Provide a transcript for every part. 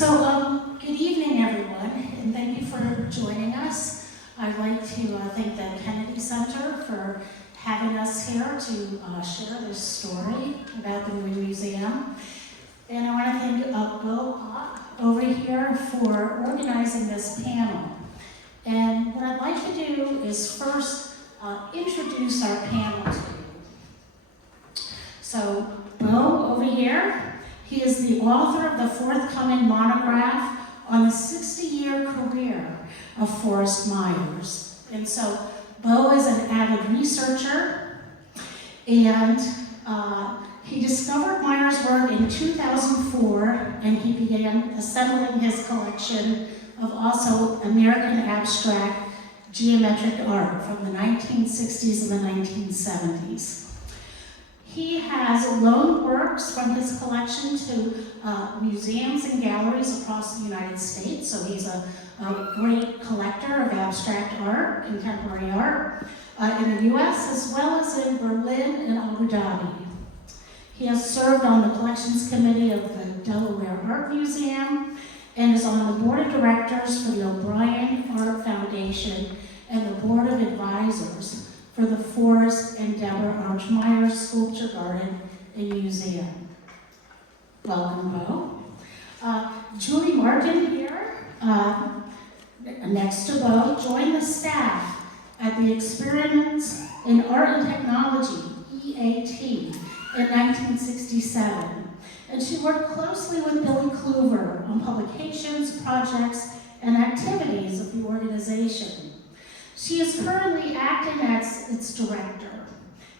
Good evening, everyone, and thank you for joining us. I'd like to thank the Getty Center for having us here to share this story about the new museum. And I want to thank Bill over here for organizing this panel. And what I'd like to do is first introduce our panel to you. So, Bill over here, he is the author of the forthcoming monograph on the 60-year career of Forrest Myers. And so, Bo is an avid researcher, and he discovered Myers' work in 2004, and he began assembling his collection of also American abstract geometric art from the 1960s and the 1970s. He has loaned works from his collection to museums and galleries across the United States, so he's a great collector of abstract art, contemporary art, in the US as well as in Berlin and Abu Dhabi. He has served on the collections committee of the Delaware Art Museum and is on the board of directors for the O'Brien Art Foundation and the board of advisors for the Forrest and Deborah Arch Myers Sculpture Garden and Museum. Welcome, Bo. Julie Martin here, next to Bo, joined the staff at the Experiments in Art and Technology, E.A.T, in 1967. And she worked closely with Billy Kluver on publications, projects, and activities of the organization. She is currently acting as its director,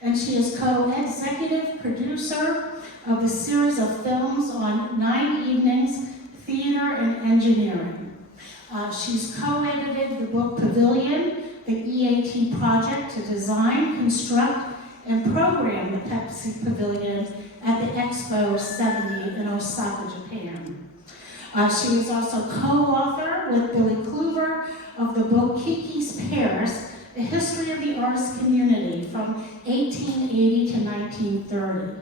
and she is co-executive producer of the series of films on 9 Evenings, Theater and Engineering. She's co-edited the book Pavilion, the E.A.T project to design, construct, and program the Pepsi Pavilion at the Expo 70 in Osaka, Japan. She is also co-author with Billy Kluver of the book Kiki's Paris, A History of the Artist Community from 1880 to 1930.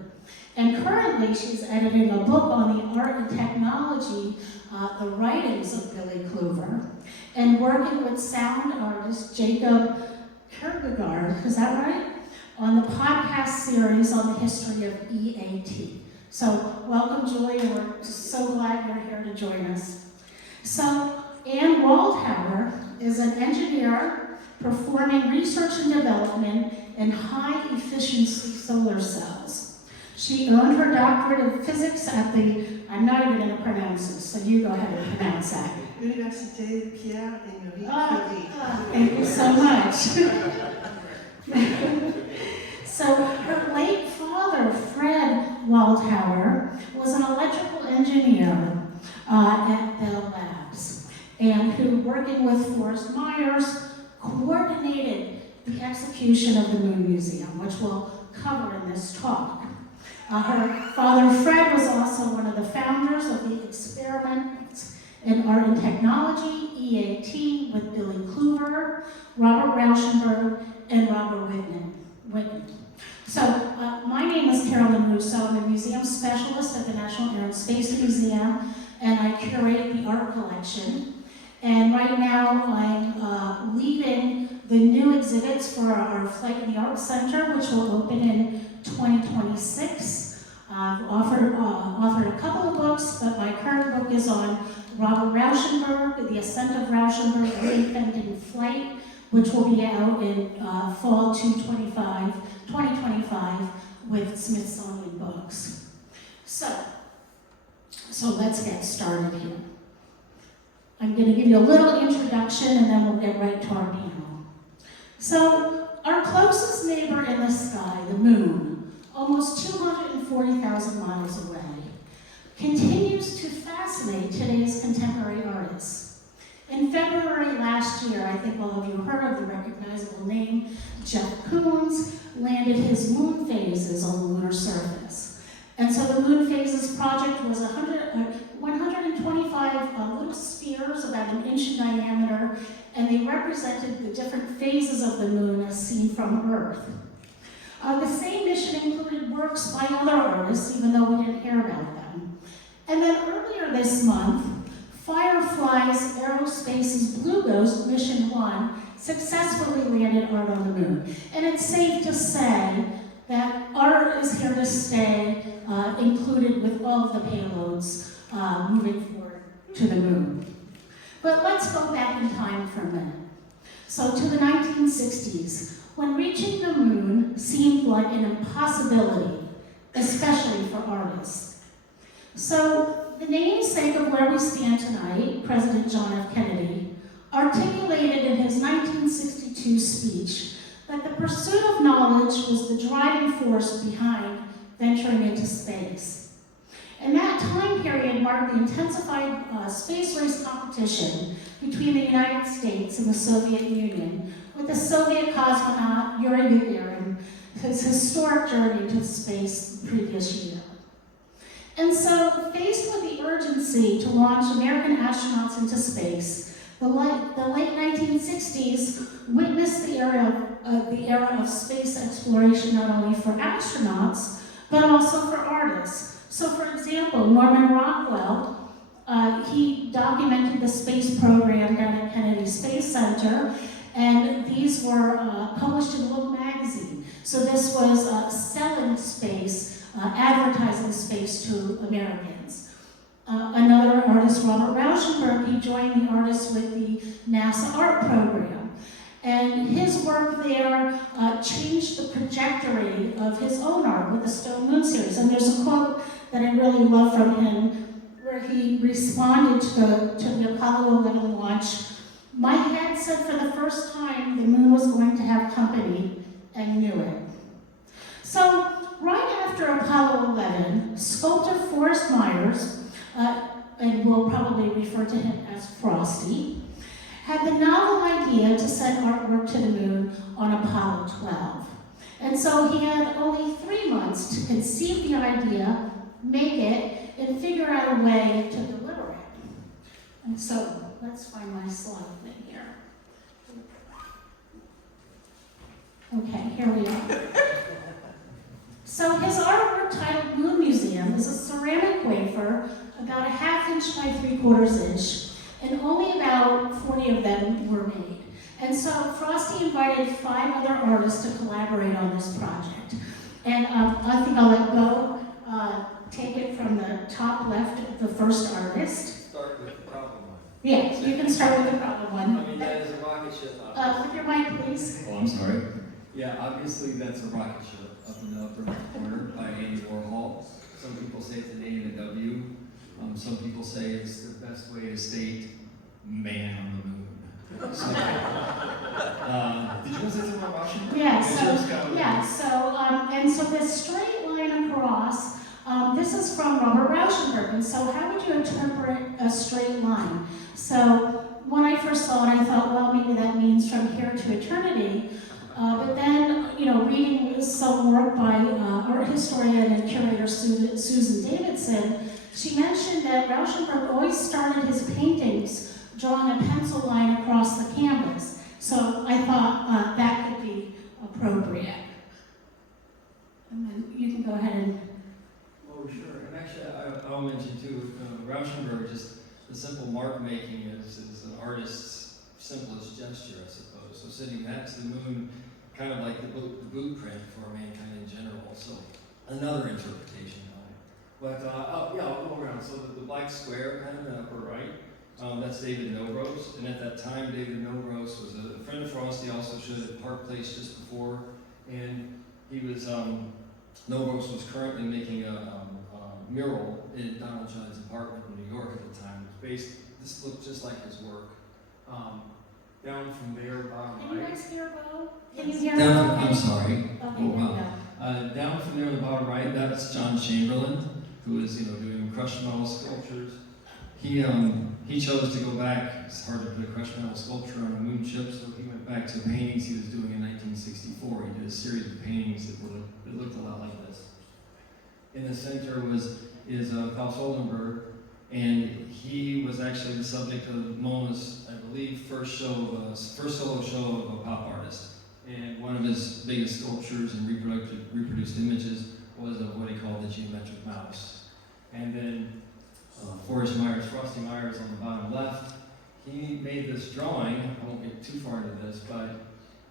And currently she's editing a book on the art and technology, the writings of Billy Kluver, and working with sound artist Jacob Kierkegaard, is that right? On the podcast series on the history of E.A.T. So welcome, Julie, and we're so glad you're here to join us. So Anne Waldhauer is an engineer performing research and development in high-efficiency solar cells. She earned her doctorate of physics at the, I'm not even going to pronounce this, so you go ahead and pronounce that. Université Pierre et Marie Curie. Thank you so much. So her late father, Fred Waldhauer, was an electrical engineer at Bell Labs, and who, working with Forrest Myers, coordinated the execution of the Moon Museum, which we'll cover in this talk. Her father, Fred, was also one of the founders of the Experiments in Art and Technology, E.A.T, with Billy Kluver, Robert Rauschenberg, and Robert Whitman. So, my name is Carolyn Russo. I'm a museum specialist at the National Air and Space Museum, and I curate the art collection. And right now, I'm leading the new exhibits for our Flight in the Art Center, which will open in 2026. I've authored a couple of books, but my current book is on Robert Rauschenberg, The Ascent of Rauschenberg, Reinventing Flight, which will be out in fall 2025 with Smithsonian Books. So let's get started here. I'm going to give you a little introduction and then we'll get right to our panel. So, our closest neighbor in the sky, the moon, almost 240,000 miles away, continues to fascinate today's contemporary artists. In February last year, I think all of you heard of the recognizable name, Jeff Koons landed his moon phases on the lunar surface. And so the Moon Phases project was 125 little spheres about an inch in diameter, and they represented the different phases of the moon as seen from Earth. The same mission included works by other artists, even though we didn't hear about them. And then earlier this month, flies Aerospace's Blue Ghost Mission 1 successfully landed Art on the moon. And it's safe to say that Art is here to stay, included with all of the payloads moving forward to the moon. But let's go back in time for a minute. So to the 1960s, when reaching the moon seemed like an impossibility, especially for artists. So the namesake of where we stand tonight, President John F. Kennedy, articulated in his 1962 speech that the pursuit of knowledge was the driving force behind venturing into space. And that time period marked the intensified space race competition between the United States and the Soviet Union, with the Soviet cosmonaut Yuri Gagarin, his historic journey to space the previous year. And so, faced with the urgency to launch American astronauts into space, the late 1960s witnessed the era of space exploration not only for astronauts, but also for artists. So for example, Norman Rockwell, he documented the space program down at Kennedy Space Center, and these were published in Look magazine. So this was selling space, advertising space to Americans. Another artist, Robert Rauschenberg, he joined the artists with the NASA art program. And his work there changed the trajectory of his own art with the Stone Moon series. And there's a quote that I really love from him where he responded to the Apollo 11 launch. My head said for the first time the moon was going to have company and knew it. So right after Apollo 11, sculptor Forrest Myers, and we'll probably refer to him as Frosty, had the novel idea to send artwork to the moon on Apollo 12. And so he had only 3 months to conceive the idea, make it, and figure out a way to deliver it. And so, let's find my slide thing here. Okay, here we are. So his artwork titled Moon Museum is a ceramic wafer about a 1/2 inch by 3/4 inch, and only about 40 of them were made. And so Frosty invited 5 other artists to collaborate on this project. And I think I'll let Bo take it from the top left, the first artist. Start with the problem one. Yes, you can start with the problem one. I mean, that is a rocket ship. With your mic, please. Oh, I'm sorry. Yeah, obviously that's a rocket ship up in the upper left corner by Andy Warhol. Some people say it's an A and a W. Some people say it's the best way to state man on the moon. So, did you want to say something about Rauschenberg? And so this straight line across, this is from Robert Rauschenberg. And so how would you interpret a straight line? So when I first saw it, I thought, well, maybe that means from here to eternity. But then, reading some work by art historian and curator Susan Davidson, she mentioned that Rauschenberg always started his paintings drawing a pencil line across the canvas. So I thought that could be appropriate. And then you can go ahead and... Oh, sure. And actually, I'll mention too, Rauschenberg, just the simple mark making is an artist's simplest gesture, I suppose. So sending that to the moon, kind of like the boot print for mankind in general. So another interpretation of it. But I'll go around. So the black square kind of in the upper right, that's David Novros. And at that time, David Novros was a friend of Frosty, also showed at Park Place just before. And he was, Novros was currently making a mural in Donald Judd's apartment in New York at the time. It was this looked just like his work. Down from there, bottom Can you right. guys hear Bo? Can you hear Bo? I'm sorry. Okay, Oh, there you wow. go. Down from there on the bottom right, that's John Chamberlain, who is doing crushed metal sculptures. He chose to go back. It's hard to put a crushed metal sculpture on a moon ship, so he went back to paintings he was doing in 1964. He did a series of paintings that looked a lot like this. In the center is Claes Oldenburg, and he was actually the subject of MoMA's, I believe, first solo show of a pop artist. And one of his biggest sculptures and reproduced images was of what he called the geometric mouse. And then Forrest Myers Myers, Frosty Myers on the bottom left. He made this drawing, I won't get too far into this, but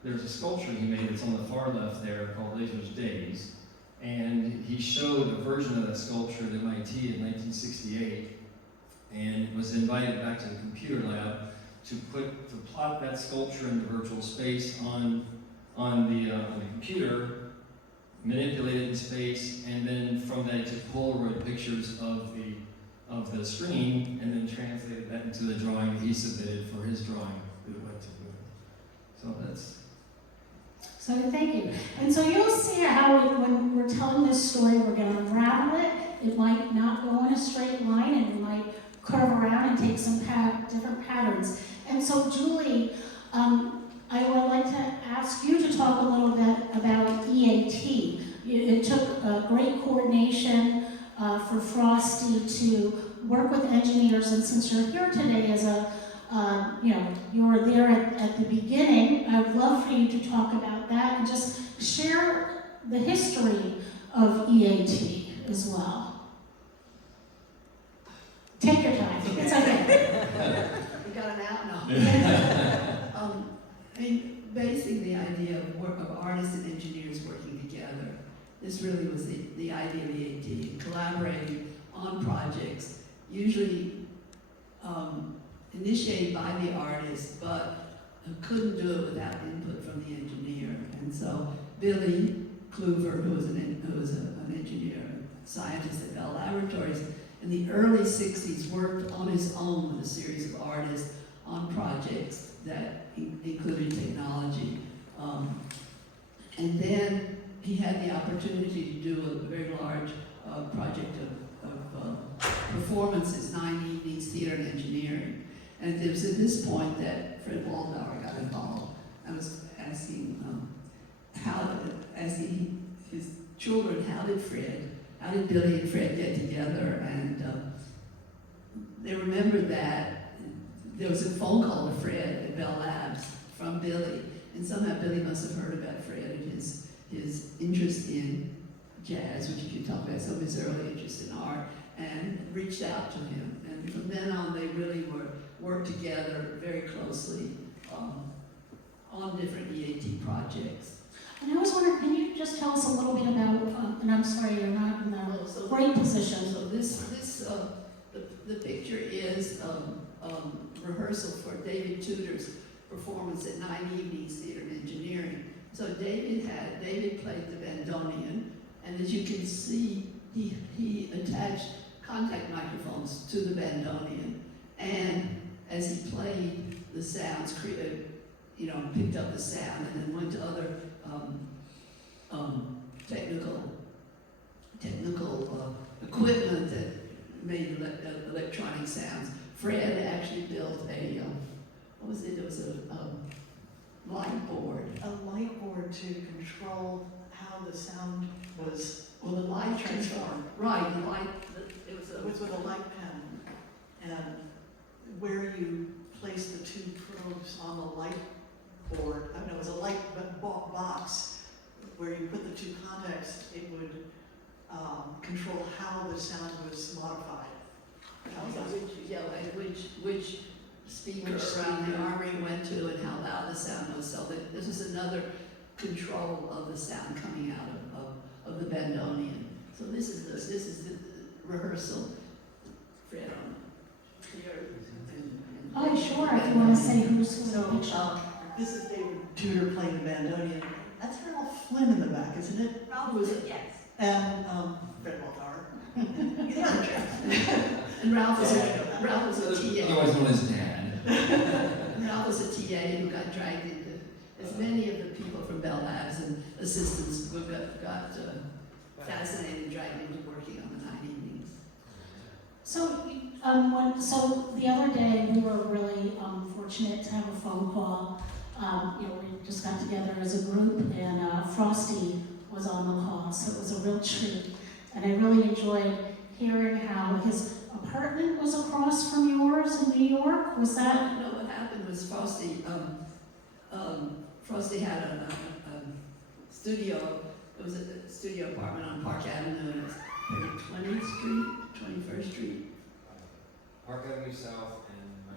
there's a sculpture he made that's on the far left there called Laser's Days. And he showed a version of that sculpture at MIT in 1968 and was invited back to the computer lab to plot that sculpture into virtual space on the computer, manipulate it in space, and then from that took Polaroid pictures of the screen and then translated that into the drawing that he submitted for his drawing that went to the moon. So that's. So thank you. And so you'll see how when we're telling this story, we're going to unravel it. It might not go in a straight line, and it might curve around and take some different patterns. And so Julie, I would like to ask you to talk a little bit about E.A.T. It took great coordination for Frosty to work with engineers, and since you're here today as you were there at the beginning, I would love for you to talk about that and just share the history of E.A.T. as well. Take your time, it's okay. We got an out now. I mean, basically the idea of artists and engineers working together. This really was the idea of E.A.T. Collaborating on projects, usually initiated by the artist, but couldn't do it without input from the engineer. And so Billy Kluver, who was an engineer, scientist at Bell Laboratories, in the early 60s worked on his own with a series of artists on projects that included technology. And then he had the opportunity to do a very large project of performances, 9 evenings, theater and engineering. And it was at this point that Fred Waldhauer got involved. I was asking his children, how did Billy and Fred get together? And they remembered that there was a phone call to Fred at Bell Labs from Billy, and somehow Billy must have heard about Fred and his interest in jazz, which you could talk about, some of his early interest in art, and reached out to him. And from then on, they really worked together very closely on different E.A.T. projects. And I was wondering, can you just tell us a little bit about, and I'm sorry, you're not in the great position. So the picture is rehearsal for David Tudor's performance at 9 Evenings Theater and Engineering. So David played the bandoneon, and as you can see, he attached contact microphones to the bandoneon, and as he played the sounds, picked up the sound, and then went to other technical equipment that made electronic sounds. Fred actually built a It was a light board. A light board to control how the sound was Well, the light transformed. Right, the light. It was It was with a light pen, and where you place the two probes on the light board. I mean, it was a light box where you put the two contacts. It would control how the sound was modified. Which speaker around the armory went to and how loud the sound was. So that this was another control of the sound coming out of the bandoneon. So this is the rehearsal. Fred on here. Oh, sure, if you want to say who's So this is David Tudor playing the bandoneon. That's Ralph Flynn in the back, isn't it? Ralph was it? Yes. And Fred Waldhauer. And Ralph was a TA. Otherwise known as Dad. Ralph was a TA who got dragged into, as many of the people from Bell Labs and assistants who got fascinated and dragged into working on the 9 evenings. So, so the other day we were really fortunate to have a phone call. We just got together as a group, and Frosty was on the call, so it was a real treat. And I really enjoyed hearing how his apartment was across from yours in New York. Was that? No, what happened was Frosty had a studio. It was a studio apartment on Park Avenue. It was 20th Street, 21st Street. Park Avenue South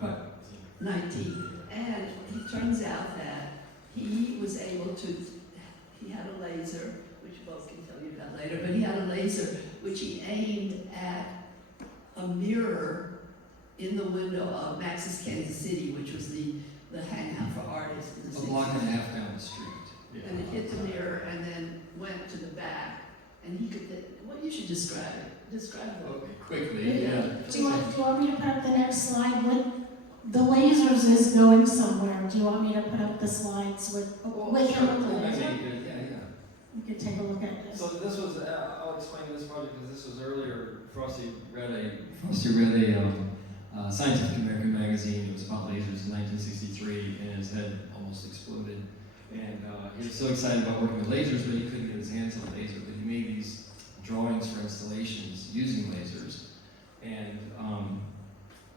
and 19. And it turns out that he was able to, he had a laser, which both can tell you about later, but he had a laser which he aimed at a mirror in the window of Max's Kansas City, which was the hangout for artists in the A 60s. block and a half down the street. Yeah. And it hit the mirror and then went to the back. And he could, well, you should describe it. Describe it. Okay, quickly, yeah. Do you want me to put up the next slide with, the lasers is going somewhere. Do you want me to put up the slides with him with the laser? Yeah. You could take a look at this. So this was, I'll explain this project because this was earlier. Frosty read a Scientific American magazine. It was about lasers in 1963, and his head almost exploded. And he was so excited about working with lasers, but he couldn't get his hands on a laser. But he made these drawings for installations using lasers. And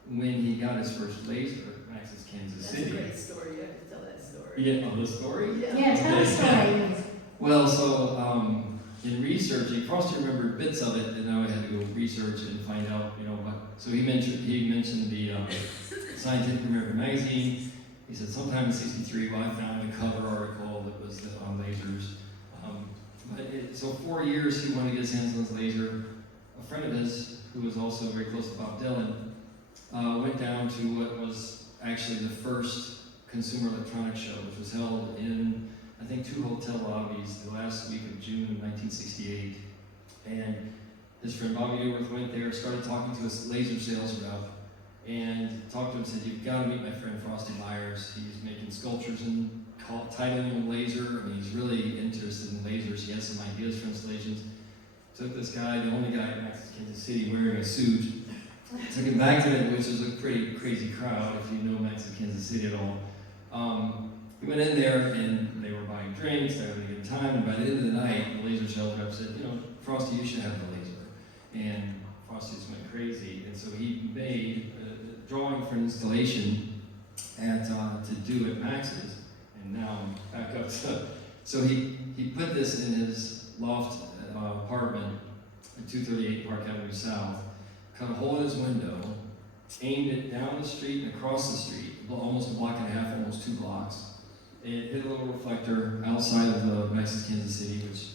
when he got his first laser at Max's Kansas That's City. a great story. You have to tell that story. Yeah, oh, the story? Yeah, tell the story. Well, so in researching, Frosty remembered bits of it, and now I had to go research and find out, what. So he mentioned the Scientific American magazine. He said sometime in '63, I found a cover article that was on lasers. So 4 years he wanted to get his hands on this laser. A friend of his, who was also very close to Bob Dylan, went down to what was actually the first Consumer Electronics Show, which was held in, I think, 2 hotel lobbies the last week of June of 1968. And his friend Bobby Newworth went there, started talking to his laser sales rep, and talked to him and said, "You've got to meet my friend Frosty Myers. He's making sculptures and titanium laser. I mean, he's really interested in lasers. He has some ideas for installations." Took this guy, the only guy at Max's Kansas City wearing a suit, took him back to it, which was a pretty crazy crowd if you know Max's Kansas City at all. He went in there and they were buying drinks, they were having a good time, and by the end of the night, the laser sales rep said, "Frosty, you should have the laser." And Frosty just went crazy, and so he made a drawing for an installation to do at Max's, and now I'm back up to, so he put this in his loft apartment at 238 Park Avenue South, cut a hole in his window, aimed it down the street and across the street, almost a block and a half, almost 2 blocks. It hit a little reflector outside of Max's Kansas City, which...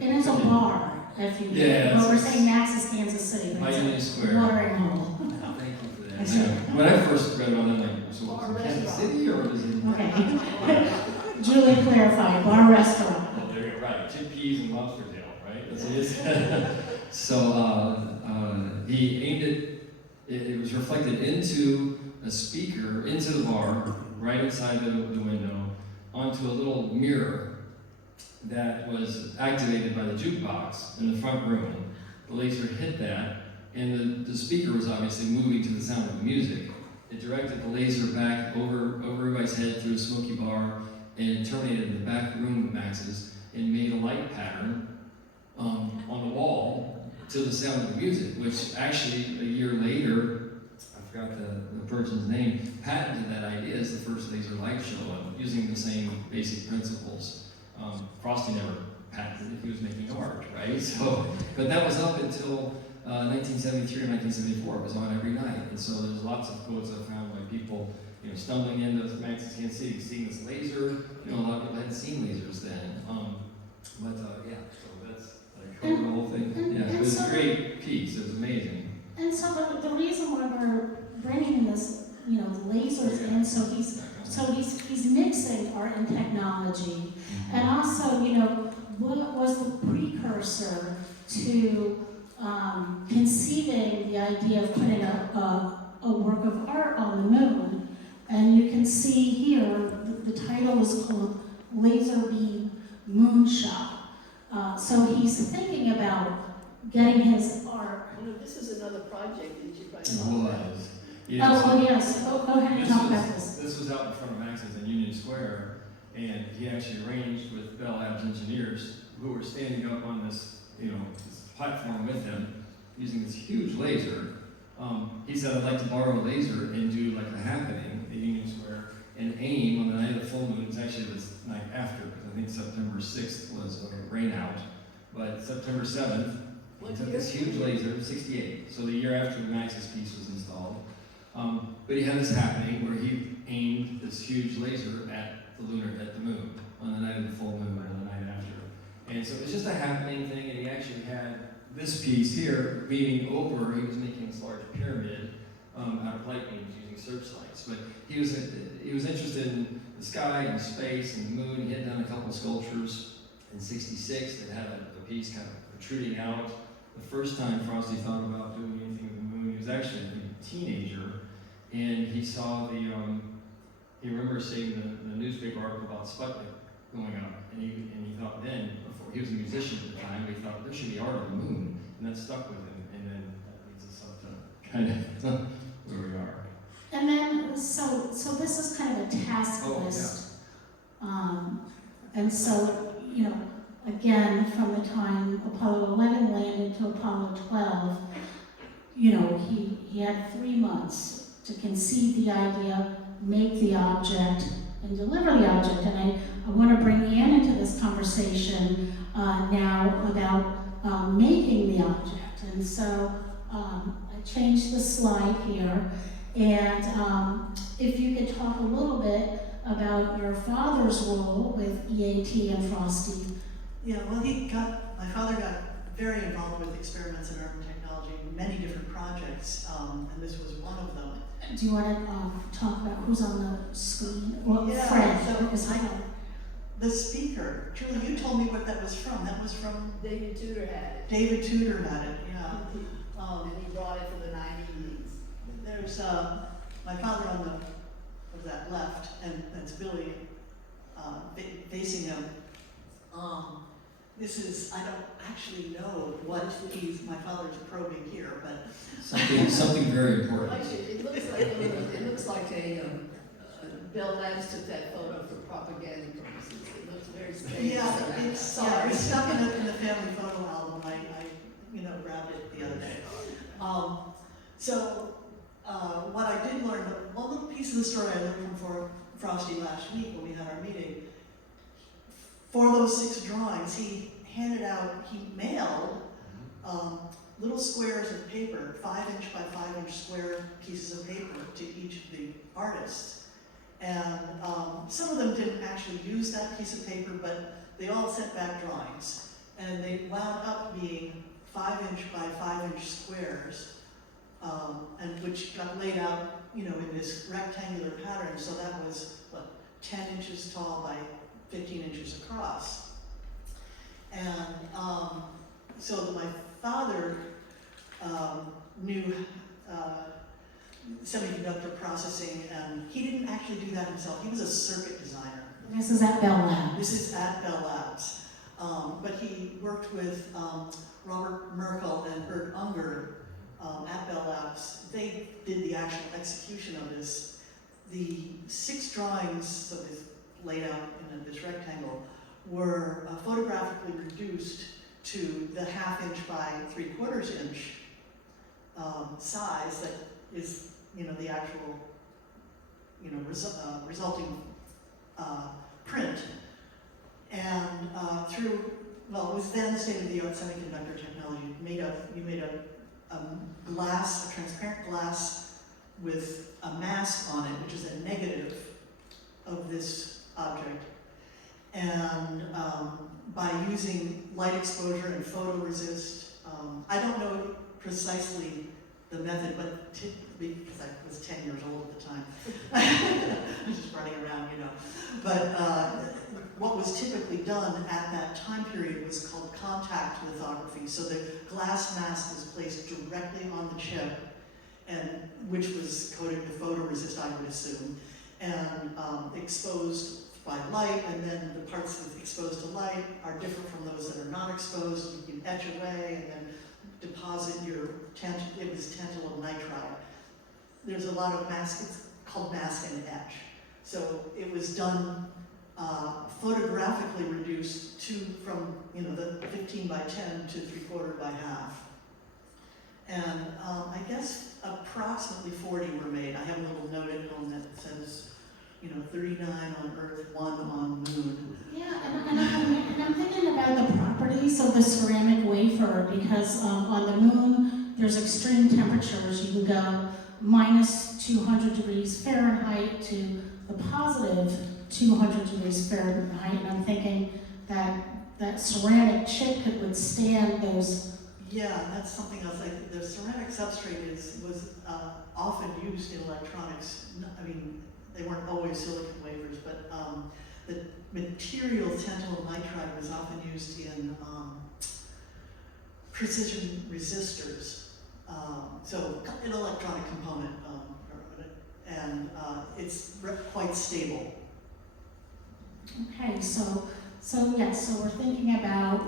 It is a bar, if you Yeah, well, we're saying Max's Kansas City, but by it's Union a Square. watering hole. Thank you for that. That's Yeah. right. When I first read about it, I'm like, so was it Kansas City or was it... Okay. Julie clarified, bar restaurant. Oh, there you're right. Chickpeas and lobster tail, right? That's what it is. So he aimed it was reflected into a speaker, into the bar, right inside the window, onto a little mirror that was activated by the jukebox in the front room. The laser hit that, and the speaker was obviously moving to the sound of the music. It directed the laser back over everybody's head through a smoky bar, and it terminated in the back room of Max's and made a light pattern on the wall to the sound of the music, which actually a year later, I forgot the person's name, patented that idea as the first laser light show using the same basic principles. Frosty never patented it, he was making art, right? So, but that was up until 1973 or 1974, it was on every night. And so there's lots of quotes I found by people, stumbling into Max's Kansas City, seeing this laser. A lot of people hadn't seen lasers then. Yeah, so that's, I covered the whole thing. Yeah, it was a great piece, it was amazing. And so the reason why we're bringing this, lasers in, so he's mixing art and technology, and also, what was the precursor to conceiving the idea of putting a work of art on the moon. And you can see here, the title is called Laser Beam Moonshot. So he's thinking about getting his art. This is another project that you probably It know about. was. Yes. Go ahead and talk about this. This was out in front of Max's in Union Square, and he actually arranged with Bell Labs engineers who were standing up on this, this platform with him, using this huge laser. He said, "I'd like to borrow a laser and do like a happening at Union Square and aim on the night of the full moon." It's actually this night after, because I think September 6th was a rain out, but September 7th, he took this huge laser, 68, so the year after Max's piece was installed. But he had this happening where he aimed this huge laser at the lunar, at the moon, on the night of the full moon or the night after. And so it was just a happening thing, and he actually had this piece here leaning over. He was making this large pyramid out of light beams using searchlights. But he was interested in the sky and space and the moon. He had done a couple of sculptures in '66 that had a piece kind of protruding out. The first time Frosty thought about doing anything with the moon, he was actually a teenager, and he saw he remembers seeing the newspaper article about Sputnik going up, and he thought then, before he was a musician at the time, he thought there should be art on the moon, and that stuck with him, and then that leads us up to kind of where we are. And then, so this is kind of a task Oh, list. And so, you know, again, from the time Apollo 11 landed to Apollo 12, you know, he had 3 months to conceive the idea, make the object, and deliver the object. And I want to bring Anne into this conversation now about making the object. And so I changed the slide here. And if you could talk a little bit about your father's role with E.A.T and Frosty. Yeah, well, my father got very involved with experiments in urban technology, many different projects, and this was one of them. Do you want to talk about who's on the screen? Well, Yeah, Fred. so is on. The speaker, Julie, you told me what that was from. That was from David Tudor had it. David Tudor had it, yeah. And he brought it for the 90s. There's my father on the that left, and that's Billy facing him. This is, I don't actually know what my father's probing here, but Something very important. Actually, it looks like Bill Labs took that photo for propaganda purposes. It looks very staged. yeah, it's stuck in the family photo album. I grabbed it the other day. What I did learn, one little piece of the story I learned from Frosty last week when we had our meeting, for those 6 drawings, he mailed little squares of paper, 5-inch by 5-inch square pieces of paper to each of the artists. And some of them didn't actually use that piece of paper, but they all sent back drawings. And they wound up being 5-inch by 5-inch squares, and which got laid out, in this rectangular pattern. So that was, 10 inches tall by 15 inches across. And so my father knew semiconductor processing, and he didn't actually do that himself. He was a circuit designer. This is at Bell Labs. This is at Bell Labs. But he worked with Merkle and Burt Unger at Bell Labs. They did the actual execution of this. The 6 drawings, so it's laid out in this rectangle, were photographically reduced to the 1/2 inch by 3/4 inch size that is, the actual, resulting print. And it was then state-of-the-art semiconductor technology. You made a transparent glass with a mask on it, which is a negative of this object. And by using light exposure and photoresist, I don't know precisely the method, but because I was 10 years old at the time, I was just running around, But what was typically done at that time period was called contact lithography. So the glass mask was placed directly on the chip, and which was coated with photoresist, I would assume, and exposed by light, and then the parts that exposed to light are different from those that are not exposed. You can etch away and then deposit it was tantalum nitride. There's a lot of it's called mask and etch. So it was done photographically reduced from the 15 by 10 to 3/4 by 1/2. And I guess approximately 40 were made. I have a little note at home that says, 39 on Earth, 1 on Moon. Yeah, and I'm thinking about the properties of the ceramic wafer, because on the moon, there's extreme temperatures. You can go minus 200 degrees Fahrenheit to the positive 200 degrees Fahrenheit, and I'm thinking that ceramic chip could withstand those. Yeah, that's something else. Like the ceramic substrate was often used in electronics. I mean, they weren't always silicon wafers, but the material tantalum nitride was often used in precision resistors. So an electronic component, and it's quite stable. Okay, so yes, so we're thinking about,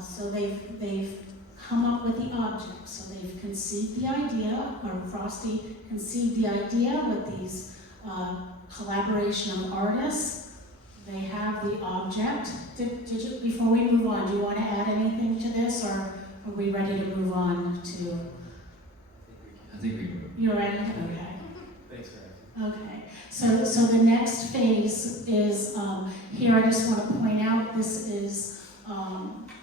so they've come up with the object. So they've conceived the idea, or Frosty conceived the idea with these collaboration of artists. They have the object. Did you, before we move on, do you want to add anything to this, or are we ready to move on to? I think we can. You're ready? Okay. Thanks, Greg. Okay, so the next phase is, here I just want to point out, this is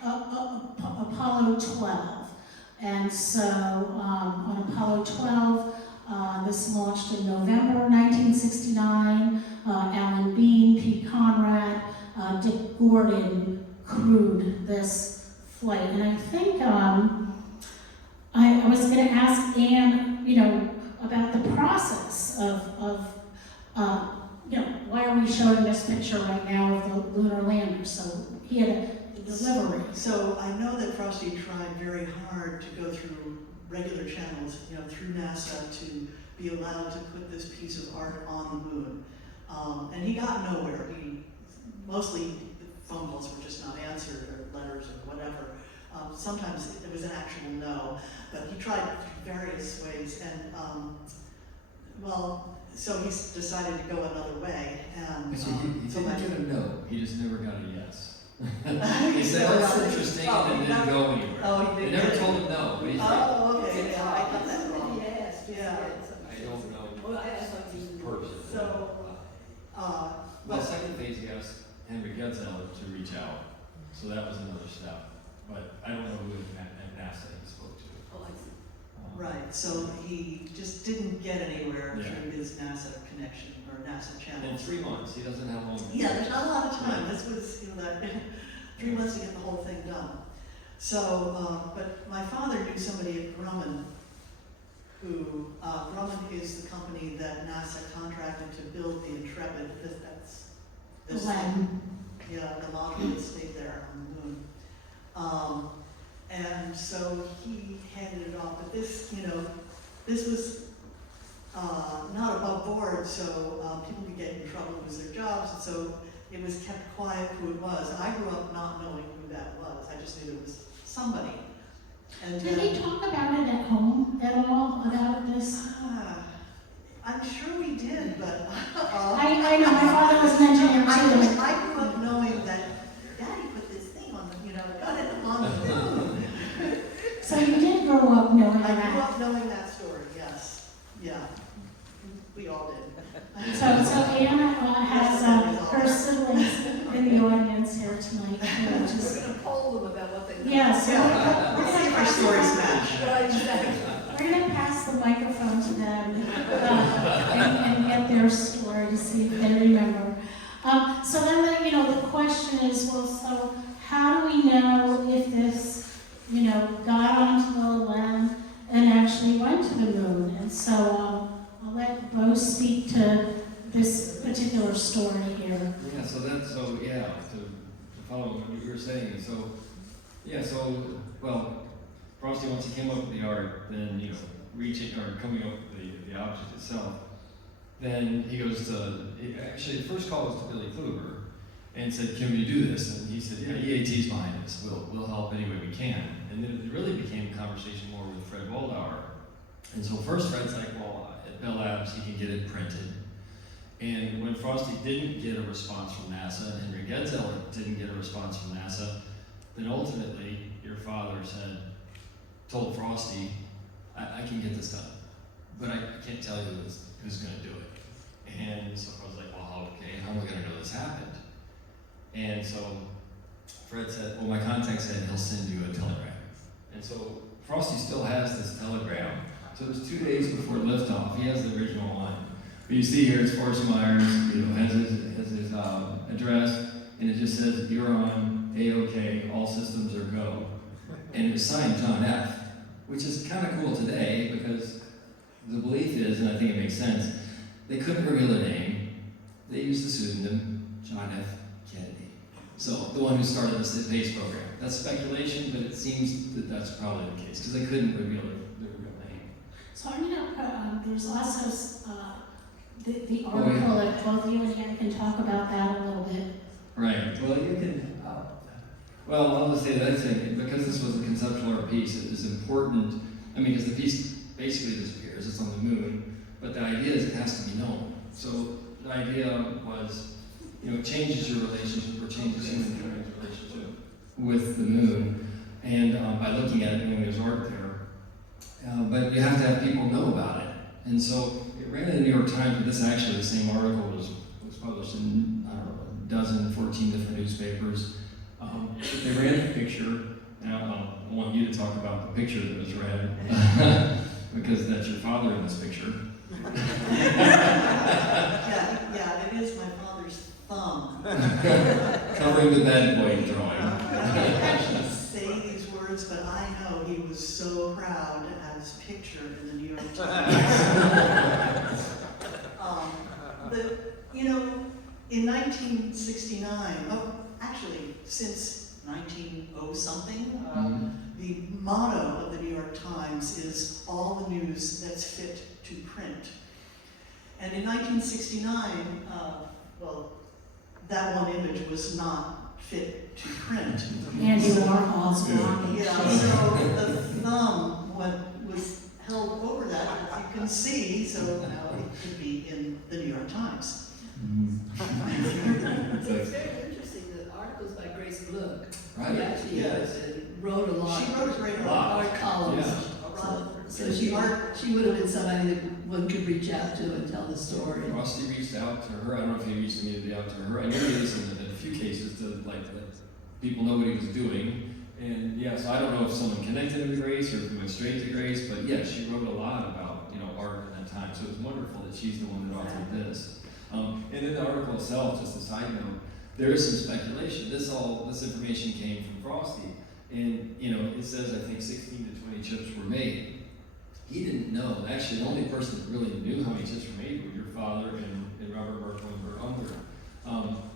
Apollo 12. And so on Apollo 12, this launched in November 1969. Alan Bean, Pete Conrad, Dick Gordon crewed this flight. And I think I was going to ask Anne, about the process of why are we showing this picture right now of the lunar lander? So he had a delivery. So I know that Frosty tried very hard to go through regular channels, through NASA to be allowed to put this piece of art on the moon. And he got nowhere. Mostly the phone calls were just not answered, or letters or whatever. Sometimes it was an actual no, but he tried various ways, and so he decided to go another way. And So he didn't get a no, he just never got a yes. He He said, oh, that's interesting, and it didn't go anywhere. Oh, he They didn't. never told him no, but he's like, Oh, okay. Yeah, I got that wrong. Yes. Yeah. I don't know. Well, I thought you. Person. So, Well, second phase, he asked Henry Getzel to reach out, so that was another step. But I don't know who at NASA he spoke to. Oh, I see. right. So he just didn't get anywhere Yeah. through his NASA connection or NASA In channel. 3 months, he doesn't have long. Yeah, there's not a lot of time. This was, that 3 months to get the whole thing done. So, but my father knew somebody at Grumman who, Grumman is the company that NASA contracted to build the Intrepid. That's this thing. Yeah, the module that stayed there on the moon. And so he handed it off. But this, this was not above board, so people could get in trouble, lose their jobs, and so it was kept quiet who it was. I grew up not knowing who that was. I just knew it was somebody. And Did he talk about it at home at all, about this? I'm sure we did, but I know, my father was an engineer too. I grew up knowing that Daddy put this thing on the, got it on the moon. So you did grow up knowing I grew that. up knowing that story, yes. Yeah. We all did. So Anna has her siblings in the audience here tonight, We're which is, gonna poll them about what they know. yes. Let's see if our stories match. Right, exactly. We're gonna pass the microphone to them and get their story to see if they remember. So then the question is, well, so how do we know if this, got onto the LEM and actually went to the moon? And so I'll let Bo speak to this particular story here. Yeah, to follow what you were saying, well, Frosty, once he came up with the art, then, reaching, or coming up with the object itself, then he goes to, actually, the first call was to Billy Kluver, and said, can we do this? And he said, yeah, E.A.T's behind us, we'll help any way we can. And then it really became a conversation more with Fred Waldhauer. And so first Fred's like, well, at Bell Labs, he can get it printed. And when Frosty didn't get a response from NASA, and Henry Getzel didn't get a response from NASA, then ultimately your father told Frosty, I can get this done, but I can't tell you who's going to do it. And so I was like, well, okay, how am I going to know this happened? And so Fred said, well, my contact said he'll send you a telegram. And so Frosty still has this telegram. So it was 2 days before liftoff. He has the original one. But you see here, it's Forrest Myers, has his address, and it just says, "You're on A-OK, all systems are go." And it was signed John F., which is kind of cool today because the belief is, and I think it makes sense, they couldn't reveal a name. They used the pseudonym John F. Kennedy. So the one who started the space program. That's speculation, but it seems that that's probably the case because they couldn't reveal their real name. So I'm gonna, there's also the article that both you and Ann can talk about that a little bit. Right. Well, you can. Well, I'll just say that thing because this was a conceptual art piece. It is important. I mean, because the piece basically disappears. It's on the moon, but the idea is it has to be known. So the idea was, it changes your relationship or changes human relationship with the moon, and by looking at it, knowing there's art there. But you have to have people know about it, and so it ran in the New York Times. But this actually, the same article was published in a dozen, 14 different newspapers. But they ran the picture. Now I want you to talk about the picture that was read because that's your father in this picture. Yeah, it is my father's thumb. Covering the bad boy drawing. I can't actually say these words, but I know he was so proud as pictured in the New York Times. But, in 1969, actually, since 1900-something, the motto of the New York Times is all the news that's fit to print. And in 1969, that one image was not fit to print. Andy Warhol's one. Yeah, so the thumb was held over that, as you can see, so now it could be in the New York Times. It's very interesting, the articles by Grace Gluck. Right. She actually Yes. wrote a lot. She wrote a great art columns. Yeah. So she would have been somebody that one could reach out to and tell the story. Frosty reached out to her. I don't know if he reached immediately out to her. I know he listened in a few cases to let people know what he was doing. And yeah, so I don't know if someone connected him to Grace or if he went straight to Grace, but yeah, she wrote a lot about art at that time. So it was wonderful that she's the one that authored this. And in the article itself, just a side note, there is some speculation. This information came from Frosty, and it says I think 16 to 20 chips were made. He didn't know. Actually, the only person that really knew how many chips were made were your father and Robert Merkle and Burt Unger.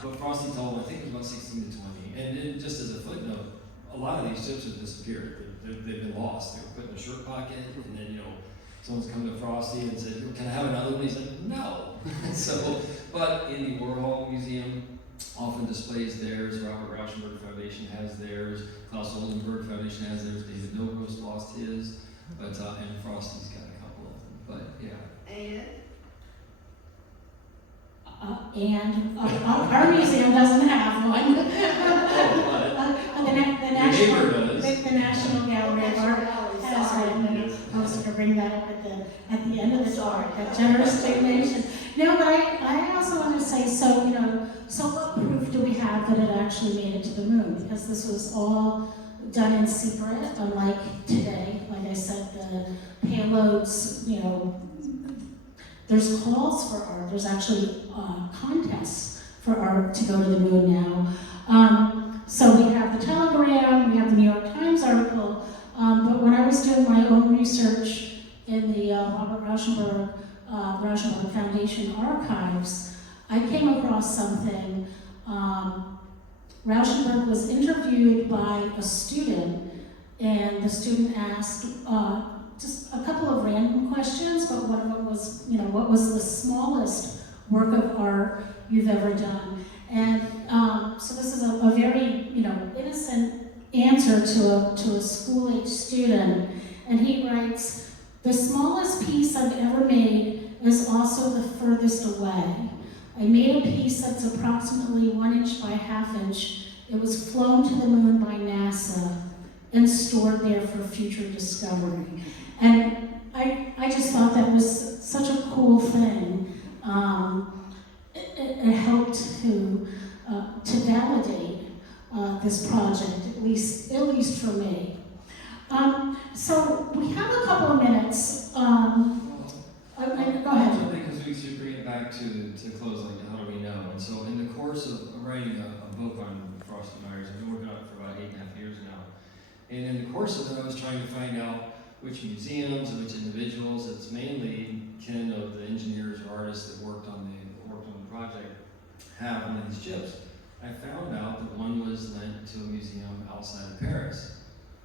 But Frosty told him I think it was about 16 to 20. And then just as a footnote, a lot of these chips have disappeared. They've been lost. They were put in a shirt pocket, and then someone's come to Frosty and said, "Can I have another one?" He's like, "No." So, but in the Warhol Museum, often displays theirs. Robert Rauschenberg Foundation has theirs. Claes Oldenburg Foundation has theirs. David Novros lost his, but and Frosty's got a couple of them. But yeah. And our museum doesn't have one. The National Gallery of Art has one, and I was going to bring that up at the end of the talk, that generous donation. No, but I also want to say, so what proof do we have that it actually made it to the moon? Because this was all done in secret, unlike today. Like I said, the payloads, there's calls for art. There's actually contests for art to go to the moon now. So we have the telegram, we have the New York Times article, but when I was doing my own research in the Robert Rauschenberg Foundation archives, I came across something. Rauschenberg was interviewed by a student, and the student asked just a couple of random questions, but one of them was, what was the smallest work of art you've ever done? And so this is a very, innocent answer to a school-age student. And he writes, "The smallest piece I've ever made is also the furthest away. I made a piece that's approximately 1 inch by 1/2 inch. It was flown to the moon by NASA and stored there for future discovery." And I just thought that was such a cool thing. It helped to validate this project, at least for me. So to close, like, how do we know? And so in the course of writing a book on Frosty Myers, I've been working on it for about 8.5 years now. And in the course of it, I was trying to find out which museums and which individuals. It's mainly 10 of the engineers or artists that worked on the project have one of these chips. I found out that one was lent to a museum outside of Paris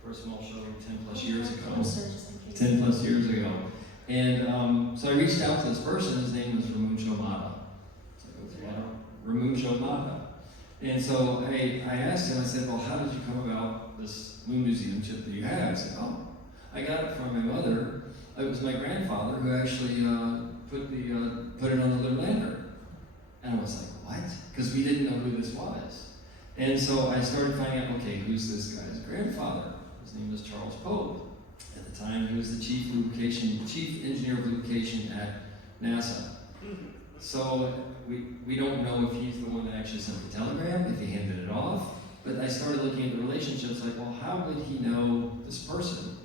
for a small show 10 plus years ago. 10 plus years ago. And so I reached out to this person. His name was Rauschenberg. Rauschenberg. And so I asked him, I said, well, how did you come about this moon museum chip that you have? He said, oh, I got it from my mother. It was my grandfather who actually put it on the lunar lander. And I was like, what? Because we didn't know who this was. And so I started finding out, okay, who's this guy's grandfather? His name was Charles Pope. At the time, he was the chief engineer of lubrication at NASA. So we don't know if he's the one that actually sent the telegram, if he handed it off. But I started looking at the relationships, like, well, how would he know this person?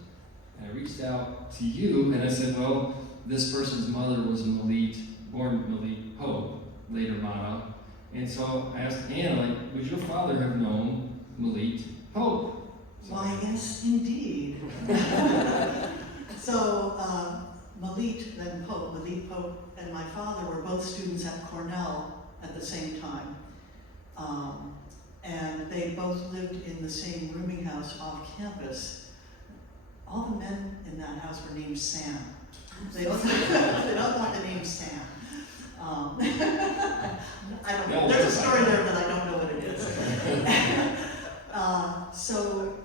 And I reached out to you, and I said, well, this person's mother was born Malit Pope, later Mata. And so I asked Anna, like, would your father have known Malit Pope? So, Why, yes, indeed. So, Malit, then Pope, Malit Pope and my father were both students at Cornell at the same time. And they both lived in the same rooming house off campus. All the men in that house were named Sam. They don't want the name Sam. I don't know. There's a story there, but I don't know what it is. So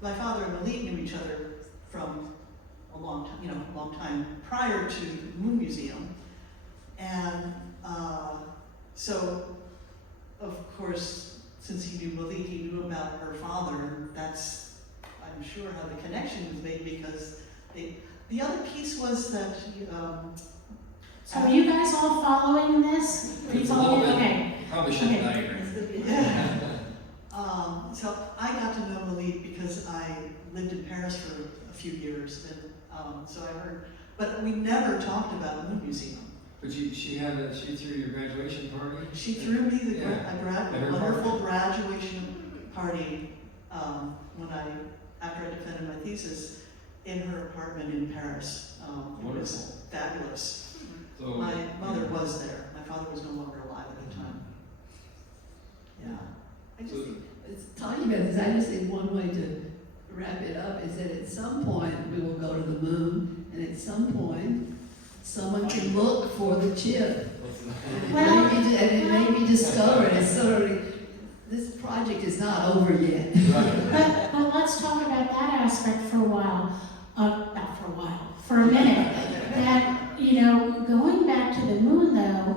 my father and Malit knew each other from a long time prior to the Moon Museum. And so, of course, since he knew Malit, he knew about her father, and that's, I'm sure, how the connection was made, because the other piece was that So are you guys all following this? Are you It's a little following? bit. Okay. Probably shouldn't diagram. So I got to know Malit because I lived in Paris for a few years, and so I heard, but we never talked about the Moon Museum. But she threw your graduation party? She threw me At her wonderful graduation party after I defended my thesis in her apartment in Paris. It was fabulous. So, My mother was there. My father was no longer alive at the time. Yeah. I just think, it's talking about this, I just think one way to wrap it up is that at some point we will go to the moon, and at some point someone can look for the chip. And it may be discovered. It's sort of, this project is not over yet. But let's talk about that aspect for a while. For a minute. That, going back to the moon though,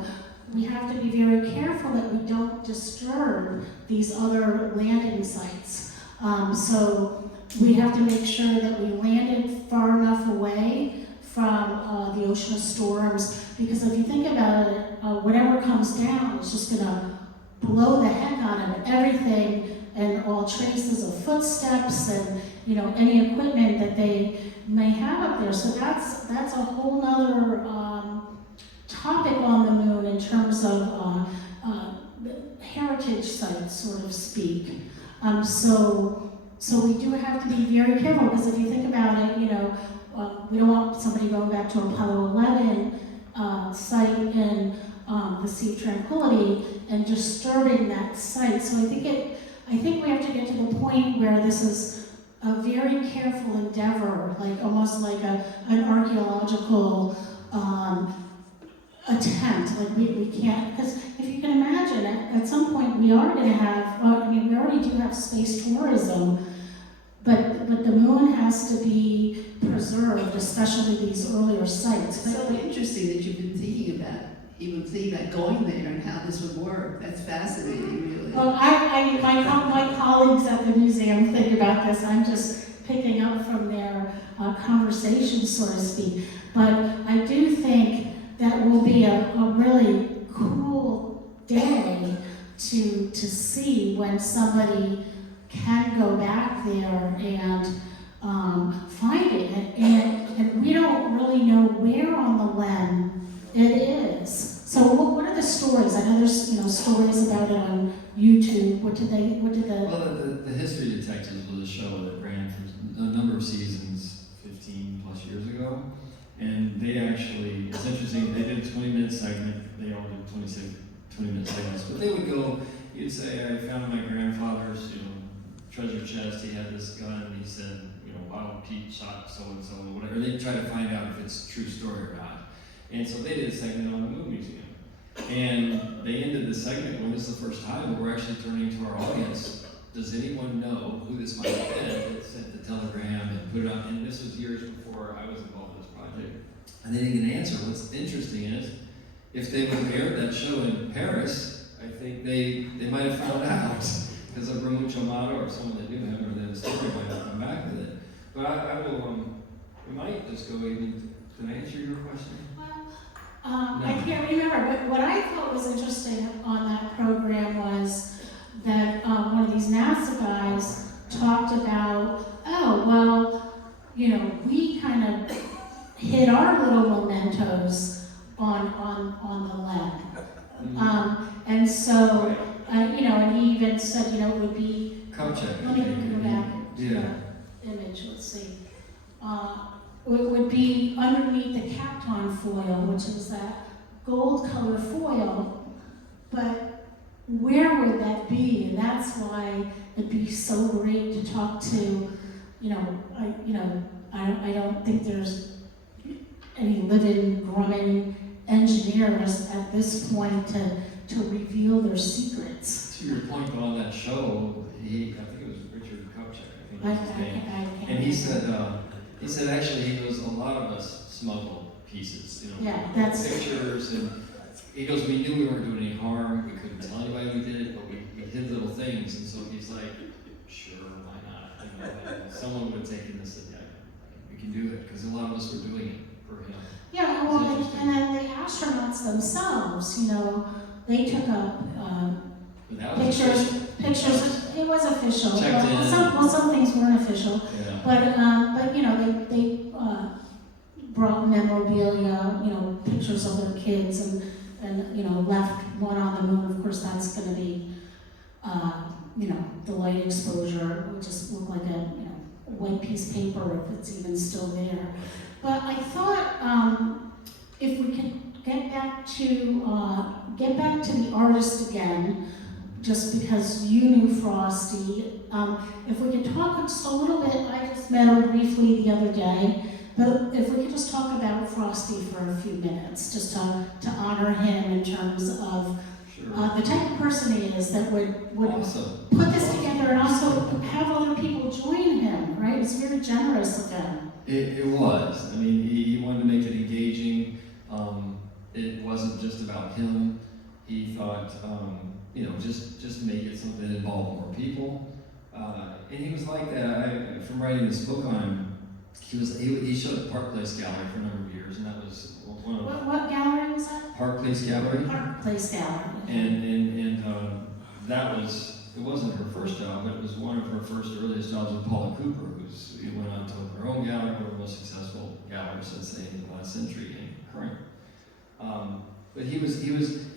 we have to be very careful that we don't disturb these other landing sites. So we have to make sure that we landed far enough away from the ocean of storms, because if you think about it, whatever comes down is just gonna blow the heck out of everything and all traces of footsteps and any equipment that they may have up there. So that's a whole nother topic on the moon in terms of heritage sites, so to speak. So we do have to be very careful, because if you think about it, we don't want somebody going back to Apollo 11 site in the Sea of Tranquility and disturbing that site. So I think we have to get to the point where this is a very careful endeavor, like almost like an archaeological attempt. Like we can't, because if you can imagine, at some point we are going to have, we already do have space tourism, but the moon has to be preserved, especially these earlier sites. It's so interesting that you've been thinking about going there and how this would work. That's fascinating, really. Well, my colleagues at the museum think about this. I'm just picking up from their conversation, so to speak. But I do think that will be a really cool day to see when somebody can go back there and find it. And we don't really know where on the LEM it is. So what did the, Well, the History Detectives was a show that ran for a number of seasons, 15 plus years ago. And they actually, it's interesting, they did a 20-minute segment. They all did 20-minute segments. But they would go, you'd say, I found my grandfather's, treasure chest. He had this gun, and he said, Wild Pete shot so-and-so, or whatever. They try to find out if it's a true story or not. And so they did a segment on the Moon Museum. And they ended the segment when this is the first time where we're actually turning to our audience. Does anyone know who this might have been that sent the telegram and put it up? And this was years before I was involved in this project. And they didn't get an answer. What's interesting is, if they would have aired that show in Paris, I think they might have found out. Because of Ramucho Amato or someone that knew him, or then the story might have come back with it. But I will, we might just go even, can I answer your question? I can't remember, but what I thought was interesting on that program was that one of these NASA guys talked about, we kind of hit our little mementos on the leg. And so, and he even said, it would be, Kopchak. let me go back to the image, let's see. It would be underneath the Kapton foil, which is that gold color foil, but where would that be? And that's why it'd be so great to talk to, I don't think there's any living Grumman engineers at this point to reveal their secrets. To your point on that show, I think it was Richard Kopchak, I think was his name. And he said actually he goes, a lot of us smuggle pieces, that's pictures, and he goes, we knew we weren't doing any harm, we couldn't tell anybody we did it, but we hid little things, and so he's like, sure, why not? And someone would take it and said, yeah, we can do it, because a lot of us were doing it for him. Yeah, well, and then the astronauts themselves, they took up But that was pictures. It was official. Checked in. Some things weren't official, yeah. but they brought memorabilia, pictures of their kids, and left one on the moon. Of course, that's going to be, the light exposure will just look like a white piece of paper if it's even still there. But I thought if we could get back to the artist again, just because you knew Frosty. If we could talk just a little bit, I just met him briefly the other day, but if we could just talk about Frosty for a few minutes, just to honor him in terms of the type of person he is that would Awesome. put this together and also have other people join him, right? It's very generous of him. It was. I mean, he wanted to make it engaging. It wasn't just about him. He thought, just make it something that involved more people. And he was like that. From writing this book on him, he showed at Park Place Gallery for a number of years, and that was one of What gallery was that? Park Place Gallery. Park Place Gallery. And that was, it wasn't her first job, but it was one of her first earliest jobs with Paula Cooper, who went on to open her own gallery, one of the most successful galleries since the end of the last century and current. But he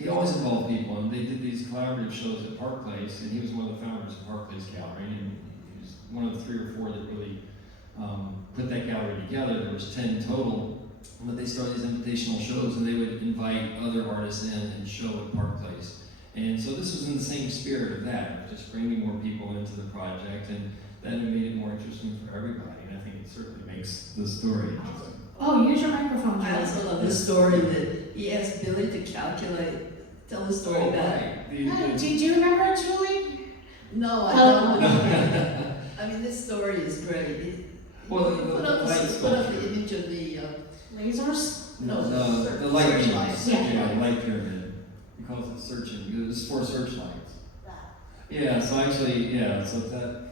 always involved people, and they did these collaborative shows at Park Place, and he was one of the founders of Park Place Gallery, and he was one of the 3 or 4 that really put that gallery together. There was 10 total, but they started these invitational shows, and they would invite other artists in and show at Park Place. And so this was in the same spirit of that, just bringing more people into the project, and then it made it more interesting for everybody, and I think it certainly makes the story interesting. Oh, use your microphone, I please. also love the story that he asked Billy to calculate. Tell the story about it. Right. Do you remember it, Julie? No, I don't. I mean, this story is great. Well, Put up the image of the, Lasers? no, the light searchlights. Yeah. the light pyramid. He calls it searching. It was 4 searchlights. Yeah. So actually, so that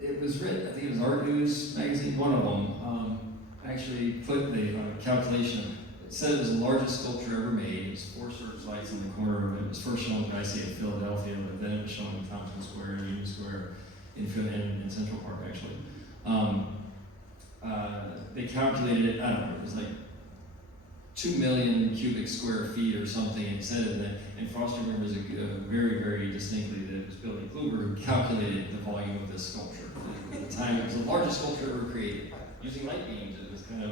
it was written. I think it was Art News magazine. One of them actually put the calculation. It said it was the largest sculpture ever made. It was 4 searchlights in the corner of it. It was first shown in Philadelphia, but then it was shown in Tompkins Square and Union Square in Central Park actually. They calculated it. I don't know. It was like 2 million cubic square feet or something, and said it, and Frosty remembers very, very distinctly that it was Billy Kluver who calculated the volume of this sculpture. At the time, it was the largest sculpture ever created. Using light beams, it was kind of,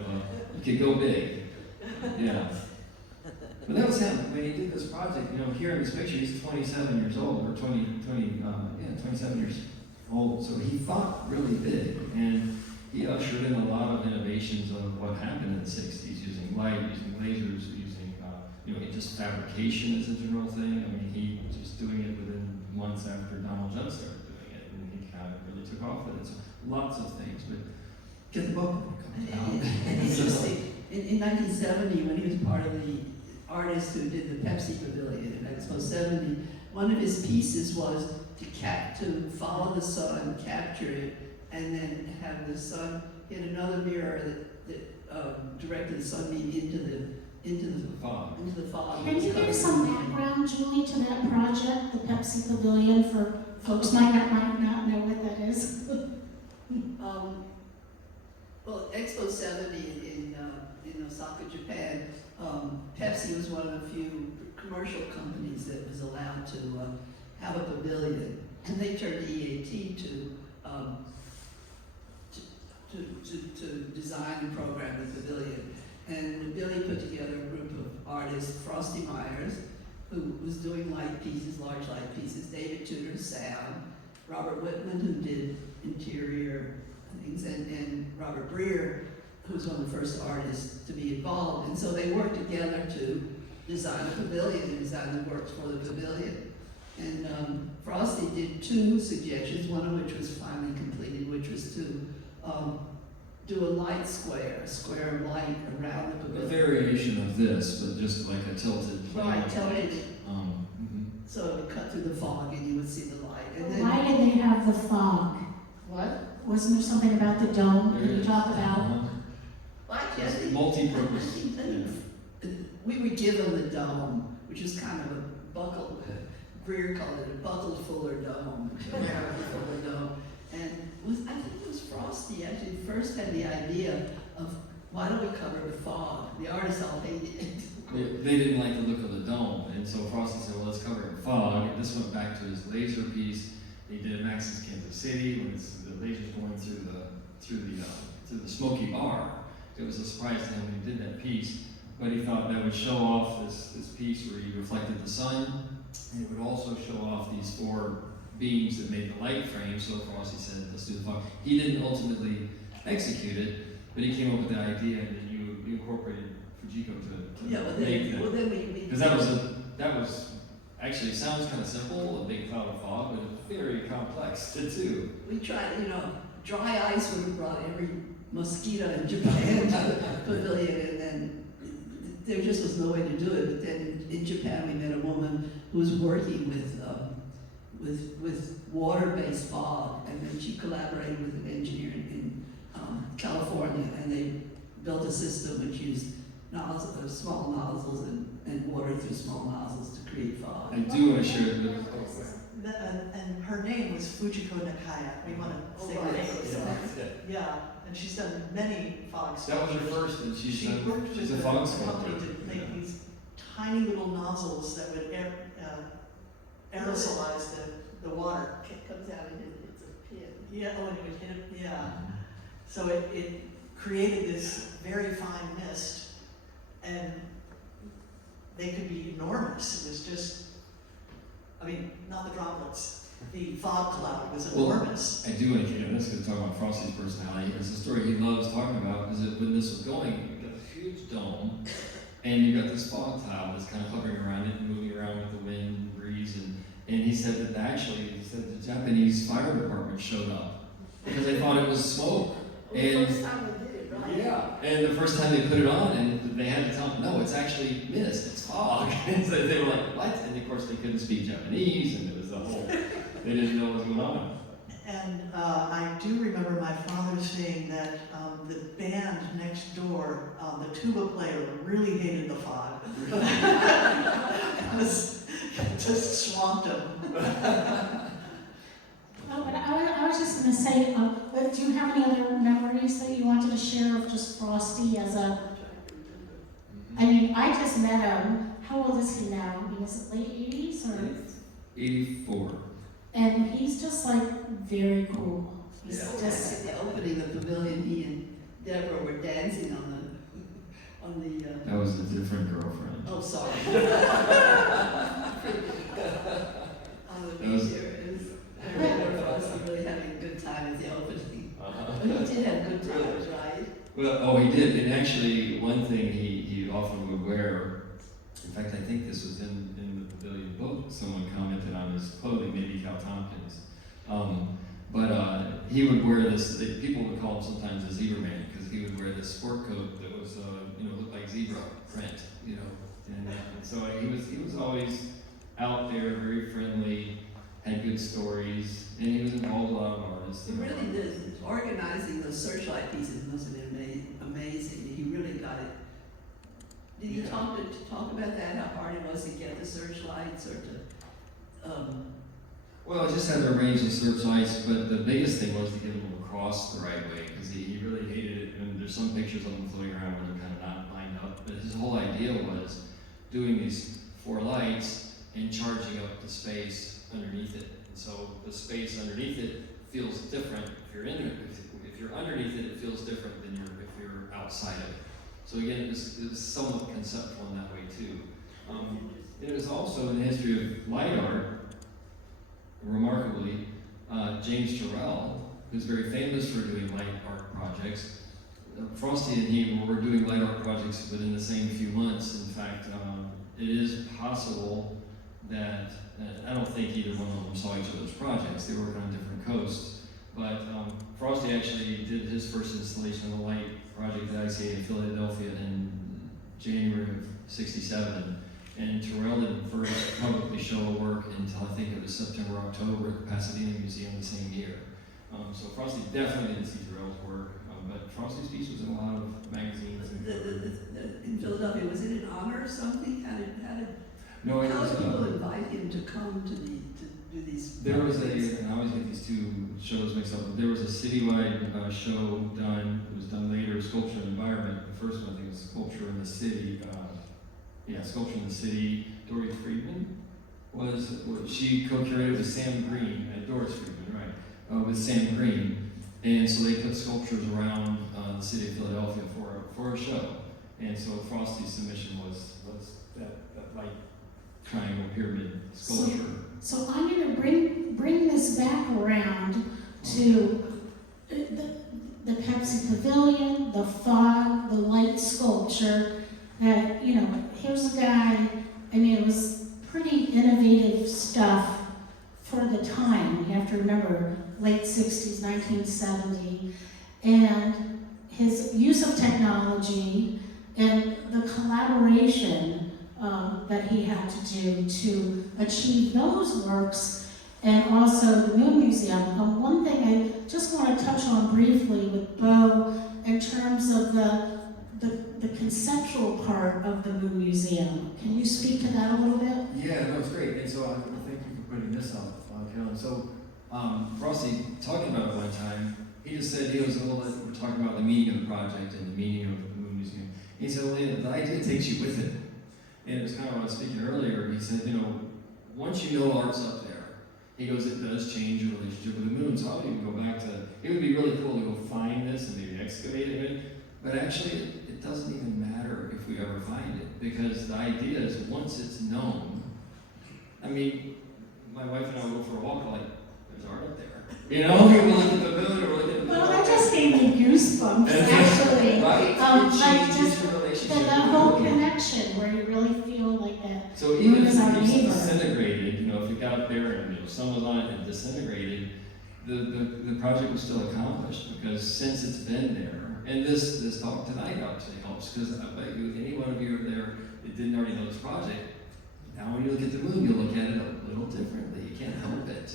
you could go big. Yeah. But that was him. When he did this project, here in this picture, he's 27 years old, or 27 years old. So he thought really big, and he ushered in a lot of innovations of what happened in the 60s, using light, using lasers, using, just fabrication as a general thing. I mean, he was just doing it within months after Donald Judd started doing it, and he kind of really took off with it. So lots of things, but get the book when it comes out. And interesting, in 1970, when he was part of the artists who did the Pepsi Pavilion in Expo 70, one of his pieces was to follow the sun, capture it, and then have the sun hit another mirror that directed the sunbeam into the Fog. Can you give some background, Julie, to that project, the Pepsi Pavilion, for folks might not know what that is? Well, Expo 70 in Osaka, Japan, Pepsi was one of the few commercial companies that was allowed to have a pavilion, and they turned to E.A.T. to design and program the pavilion. And Billy put together a group of artists, Frosty Myers, who was doing light pieces, large light pieces, David Tudor's sound, Robert Whitman, who did interior things, and Robert Breer, who was one of the first artists to be involved. And so they worked together to design a pavilion and design the works for the pavilion. And Frosty did 2 suggestions, one of which was finally completed, which was to do a light square, a square of light around the A pavilion. variation of this, but just like a tilted. Right, tilted. Mhm. So it would cut through the fog and you would see the light. And then, Why did they have the fog? what? Wasn't there something about the dome that you talked about? Well, actually, I think, Multi-purpose. we were given the dome, which is kind of a buckled, Greer called it a buckled fuller dome, a American fuller dome. And I think it was Frosty actually first had the idea of why don't we cover it with fog? The artists all hated it. They didn't like the look of the dome, and so Frosty said, well, let's cover it in fog. And this went back to his laser piece. He did it at Max's Kansas City when the laser's going through the smoky bar. It was a surprise to him when he did that piece, but he thought that would show off this piece where he reflected the sun, and it would also show off these 4 beams that made the light frame. So Frosty said, let's do the fog. He didn't ultimately execute it, but he came up with the idea, and then you incorporated Fujiko to Yeah, but make then, that. well, then we Because that was actually, it sounds kind of simple, a big cloud of fog, but very complex to do. we tried, dry ice would have brought every mosquito in Japan to the pavilion, and then there just was no way to do it. But then in Japan, we met a woman who was working with water-based fog, and then she collaborated with an engineer in California, and they built a system which used small nozzles and water through small nozzles to create fog. I do want to share it with And her name was Fujiko Nakaya. We want to say her name. Yeah, and she's done many fog that was her sculptures. first, and She she's worked a with fog a sculptor. company to make these tiny little nozzles that would aerosolize the water. It comes out and it's a pin. Yeah, and it would hit it, yeah. So it created this very fine mist, and they could be enormous. It was just, not the droplets. The fog cloud was Well, enormous. I do want to get into this because talk about Frosty's personality. It's a story he loves talking about, is that when this was going, you got a huge dome, and you got this fog cloud that's kind of hovering around it and moving around with the wind and breeze, and he said that the Japanese fire department showed up because they thought it was smoke. And The first time we did it, right? yeah, and the first time they put it on, and they had to tell them, no, it's actually mist, it's fog. And so they were like, what? And of course they couldn't speak Japanese, and it was a whole, they didn't know what was going on. And I do remember my father saying that the band next door, the tuba player, really hated the fog. It just swamped him. But I was just going to say, do you have any other memories that you wanted to share of just Frosty as a I mean, I just met him, how old is he now? I mean, is it late 80s or? 84. And he's just like very cool. He's At just, the opening of the pavilion, he and Deborah were dancing on the That was a different girlfriend. oh, sorry. On the That was- beach here, it was, I remember Frosty really having a good time at the opening. But he did have good times, right? Well, oh, he did. And actually, one thing he often would wear, in fact, I think this was in the pavilion book, someone commented on his clothing, maybe Cal Tompkins. But he would wear this, people would call him sometimes a zebra man, because he would wear this sport coat that was, looked like zebra print, and so he was always out there, very friendly, had good stories, and he was involved with a lot of artists. He really did. Organizing those searchlight pieces must have been amazing. He really got it. Did he Yeah. talk about that, how hard it was to get the searchlights or to, Well, I just had to arrange the searchlights, but the biggest thing was to get them across the right way, because he really hated it, and there's some pictures of them floating around where they're kind of not lined up, but his whole idea was doing these 4 lights and charging up the space underneath it. And so the space underneath it feels different if you're in it. If you're underneath it, it feels different than if you're outside of it. So again, it was somewhat conceptual in that way too. It was also in the history of light art, remarkably, James Turrell, who's very famous for doing light art projects. Frosty and he were doing light art projects within the same few months. In fact, it is possible that, I don't think either one of them saw each other's projects. They were on different coasts. But Frosty actually did his first installation of a light project at ICA in Philadelphia in January of '67. And Turrell didn't first publicly show a work until I think it was September, October at the Pasadena Museum the same year. So Frosty definitely didn't see Turrell's work, but Frosty's piece was in a lot of magazines. in Philadelphia, was it an honor or something? How did No, it how was, did people invite him to come to do these? there was and I always get these two shows mixed up, but there was a citywide show done, it was done later, Sculpture and Environment. The first one I think was Sculpture in the City, Sculpture in the City. Doris Friedman she co-curated with Sam Green, Doris Friedman, right, with Sam Green. And so they put sculptures around the city of Philadelphia for a show. And so Frosty's submission was that like triangle pyramid sculpture. so I'm gonna bring this back around to the Pepsi Pavilion, the fog, the light sculpture. Here's a guy, I mean, it was pretty innovative stuff for the time. You have to remember, late 60s, 1970, and his use of technology and the collaboration that he had to do to achieve those works, and also the Moon Museum. One thing I just want to touch on briefly with Bo in terms of the conceptual part of the Moon Museum. Can you speak to that a little bit? Yeah, no, it's great. And so thank you for putting this up, Carolyn. So Frosty, talking about it one time, he just said, we're talking about the meaning of the project and the meaning of the Moon Museum. He said, well, the idea takes you with it. And it was kind of what I was speaking earlier. He said, once you know art's up there, he goes, it does change your relationship with the moon. So I would even go back to, it would be really cool to go find this and maybe excavate it. But actually, it doesn't even matter if we ever find it, because the idea is once it's known, I mean, my wife and I will go for a walk, like, there's art up there. We look at the moon, or we look at the Well, that just gave me goosebumps, actually. Right? Like It just changes your relationship that with the whole moon. connection where you really feel like that. So even if Moon is our it's neighbor. disintegrated, if it got up there and sun was on it and disintegrated, the project was still accomplished, because since it's been there, and this talk tonight actually helps, because I bet you any one of you are there that didn't already know this project, now when you look at the moon, you look at it a little differently. You can't help it.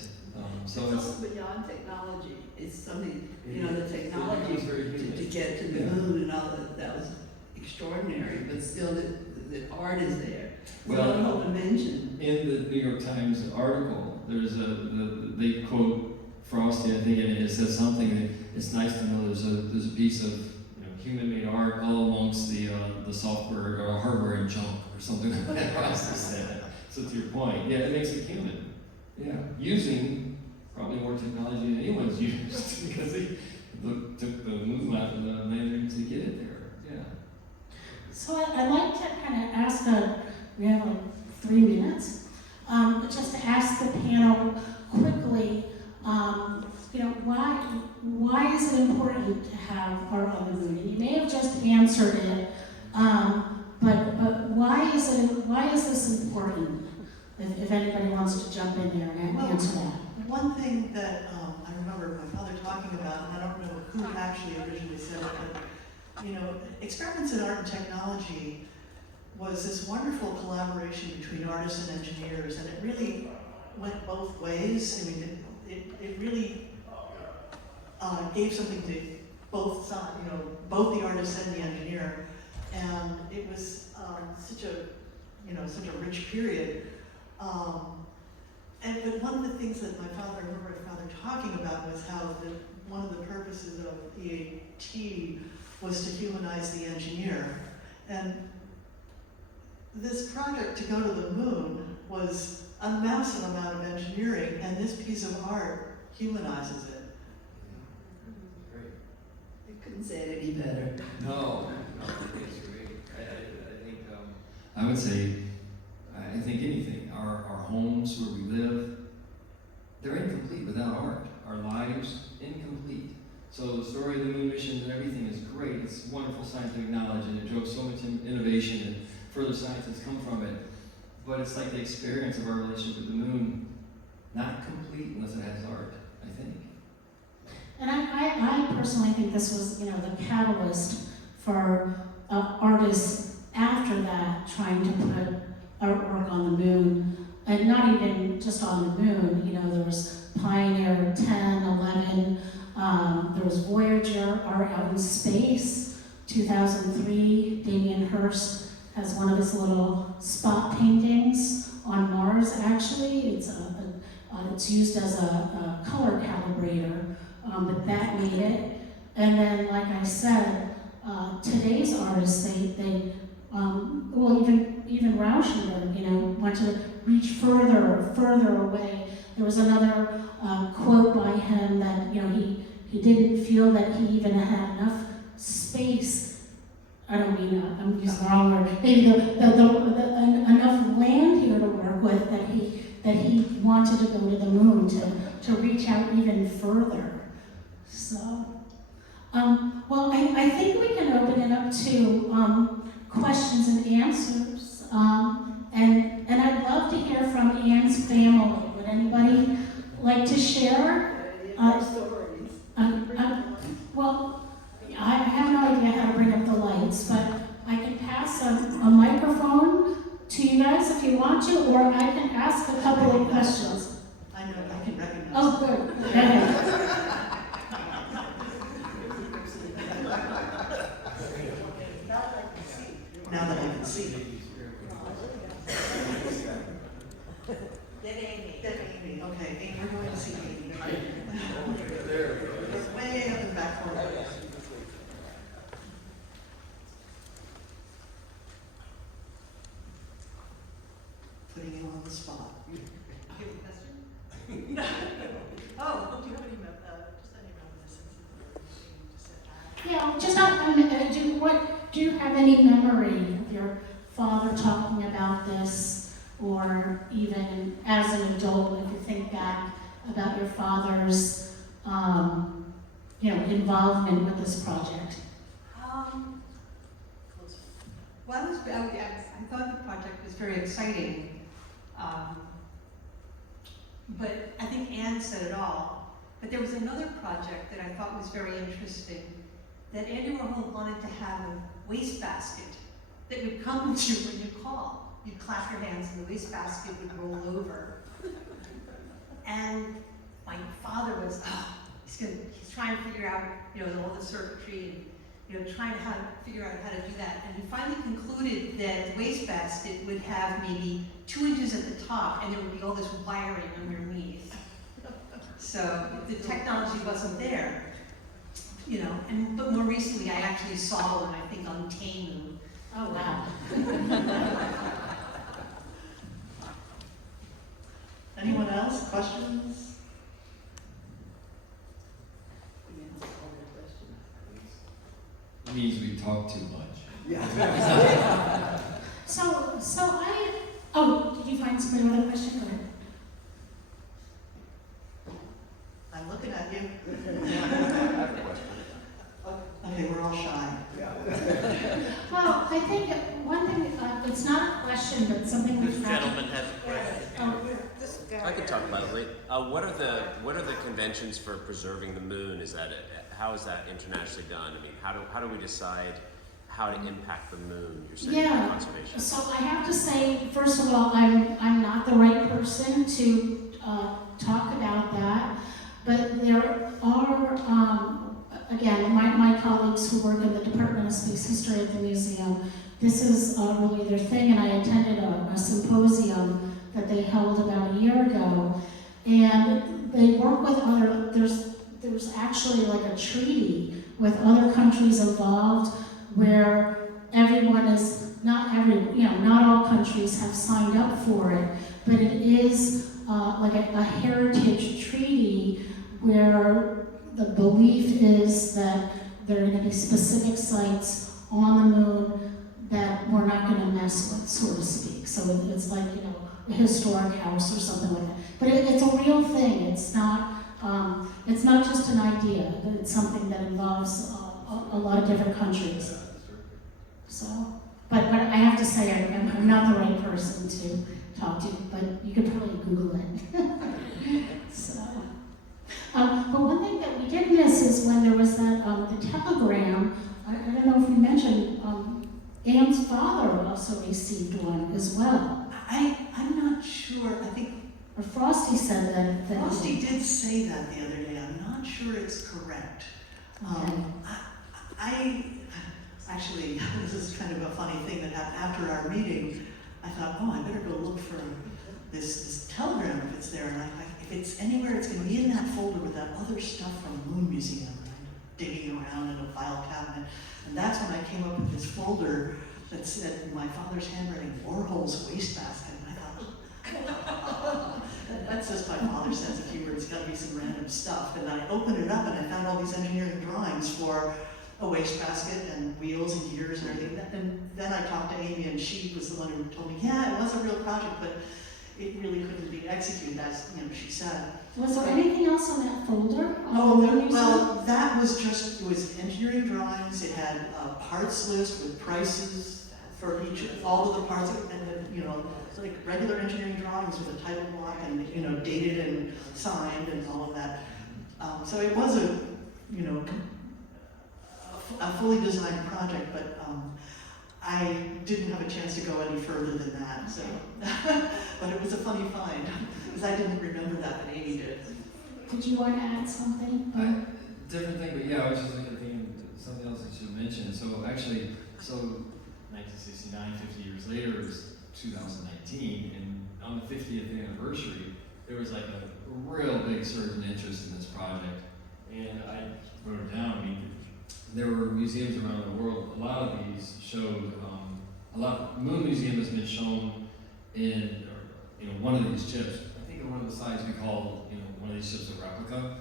So It's also beyond technology. It's something, the technology It was very good. to get to the Yeah. moon and all that was extraordinary, but still the art is there. Well, One whole dimension. in the New York Times article, they quote Frosty, I think, and it says something that it's nice to know there's a piece of human-made art all amongst the software or hardware and junk or something like that. Frosty said. So to your point, yeah, it makes it human. Yeah, using probably more technology than anyone's used because they took the move out of the measuring to get it there. Yeah. So I'd like to kind of ask we have like 3 minutes, just to ask the panel quickly, why is it important to have art on the moon? And you may have just answered it, but why is this important? If anybody wants to jump in there and answer that. One thing that I remember my father talking about, and I don't know who actually originally said it, but experiments in art and technology was this wonderful collaboration between artists and engineers, and it really went both ways. I mean, it really gave something to both sides, both the artist and the engineer, and it was such a rich period. But one of the things that I remember my father talking about was how one of the purposes of E.A.T was to humanize the engineer. And this project to go to the moon was a massive amount of engineering, and this piece of art humanizes it. Great. You couldn't say it any better. No, it's great. I think, I would say, I think anything. Our homes where we live, they're incomplete without art. Our lives, incomplete. So the story of the moon missions and everything is great. It's wonderful scientific knowledge, and it drove so much innovation, and further science has come from it. But it's like the experience of our relationship with the moon, not complete unless it has art, I think. And I personally think this was, the catalyst for artists after that trying to put artwork on the moon, and not even just on the moon. There was Pioneer 10, 11, there was Voyager, Art Out in Space, 2003. Damien Hirst has one of his little spot paintings on Mars, actually. It's used as a color calibrator, but that made it. And then, like I said, today's artists, even Rauschenberg, want to reach further away. There was another quote by him that, he didn't feel that he even had enough space. I don't mean, I'm using the wrong word. Maybe enough land here to work with that he wanted to go to the moon to reach out even further. So, well, I think we can open it up to questions and answers. And I'd love to hear from Anne's family. Would anybody like to share? Stories. Well, I have no idea how to bring up the lights, but I can pass a microphone to you guys if you want to, or I can ask a couple of questions. I know, I can recognize. Oh, good. Go ahead. Now that I can see. Then Amy. Okay, Amy, we're going to see Amy. They're way up in the back corner. Putting you on the spot. Do you have a question? Oh, do you have any, just any reminiscences? Yeah, do you have any memory of your father talking about this, or even as an adult, if you think back about your father's, involvement with this project? Well, I thought the project was very exciting. But I think Anne said it all. But there was another project that I thought was very interesting, that Andy Warhol wanted to have a wastebasket that would come with you when you call. You'd clap your hands and the wastebasket would roll over. And my father was, he's trying to figure out, all the circuitry and, trying to figure out how to do that. And he finally concluded that the wastebasket would have maybe 2 inches at the top, and there would be all this wiring underneath. So the technology wasn't there. you know, but more recently I actually saw one, I think on Tamu. Oh, wow. Anyone else? Questions? It means we talk too much. Did you find somebody with a question? Go ahead. I'm looking at you. Okay, we're all shy. Well, I think one thing, it's not a question, but something we've This had. gentleman has a question. Oh, I can talk about it later. What are the conventions for preserving the moon? How is that internationally done? I mean, how do we decide how to impact the moon? You're saying Yeah. conservation. So I have to say, first of all, I'm not the right person to talk about that, but there are, again, my colleagues who work in the Department of Space History at the museum, this is really their thing, and I attended a symposium that they held about a year ago, and they work with other, there's actually like a treaty with other countries involved where everyone is, not all countries have signed up for it, but it is like a heritage treaty where the belief is that there are going to be specific sites on the moon that we're not going to mess with, so to speak. So it's like, a historic house or something like that. But it's a real thing. It's not just an idea. It's something that involves a lot of different countries. So, but I have to say, I'm not the right person to talk to, but you could probably Google it. So, but one thing that we did miss is when there was that the telegram. I don't know if we mentioned Anne's father also received one as well. I'm not sure. I think Or Frosty said that. Frosty did say that the other day. I'm not sure it's correct. Okay. I actually, this is kind of a funny thing that happened after our meeting. I thought, I better go look for this telegram if it's there. And if it's anywhere, it's going to be in that folder with that other stuff from the Moon Museum. And I'm digging around in a file cabinet. And that's when I came up with this folder that said in my father's handwriting, Warhol's wastebasket. And I thought, that's just my father's sense of humor. It's got to be some random stuff. And I opened it up and I found all these engineering drawings for a wastebasket and wheels and gears and everything. And then I talked to Amy, and she was the one who told me, yeah, it was a real project, but it really couldn't be executed, as she said. Was there anything else on that folder? Well, that was just, it was engineering drawings. It had a parts list with prices for all of the parts, and then, like regular engineering drawings with a title block and, dated and signed and all of that. So it was a fully designed project, but I didn't have a chance to go any further than that. So, but it was a funny find because I didn't remember that, but Amy did. Did you want to add something? Different thing, but yeah, I was just thinking something else I should mention. So 1969, 50 years later is 2019, and on the 50th anniversary, there was like a real big surge in interest in this project. And I wrote it down. I mean, there were museums around the world. A lot of these showed, Moon Museum has been shown in, one of these ships. I think one of the slides we call, one of these ships a replica.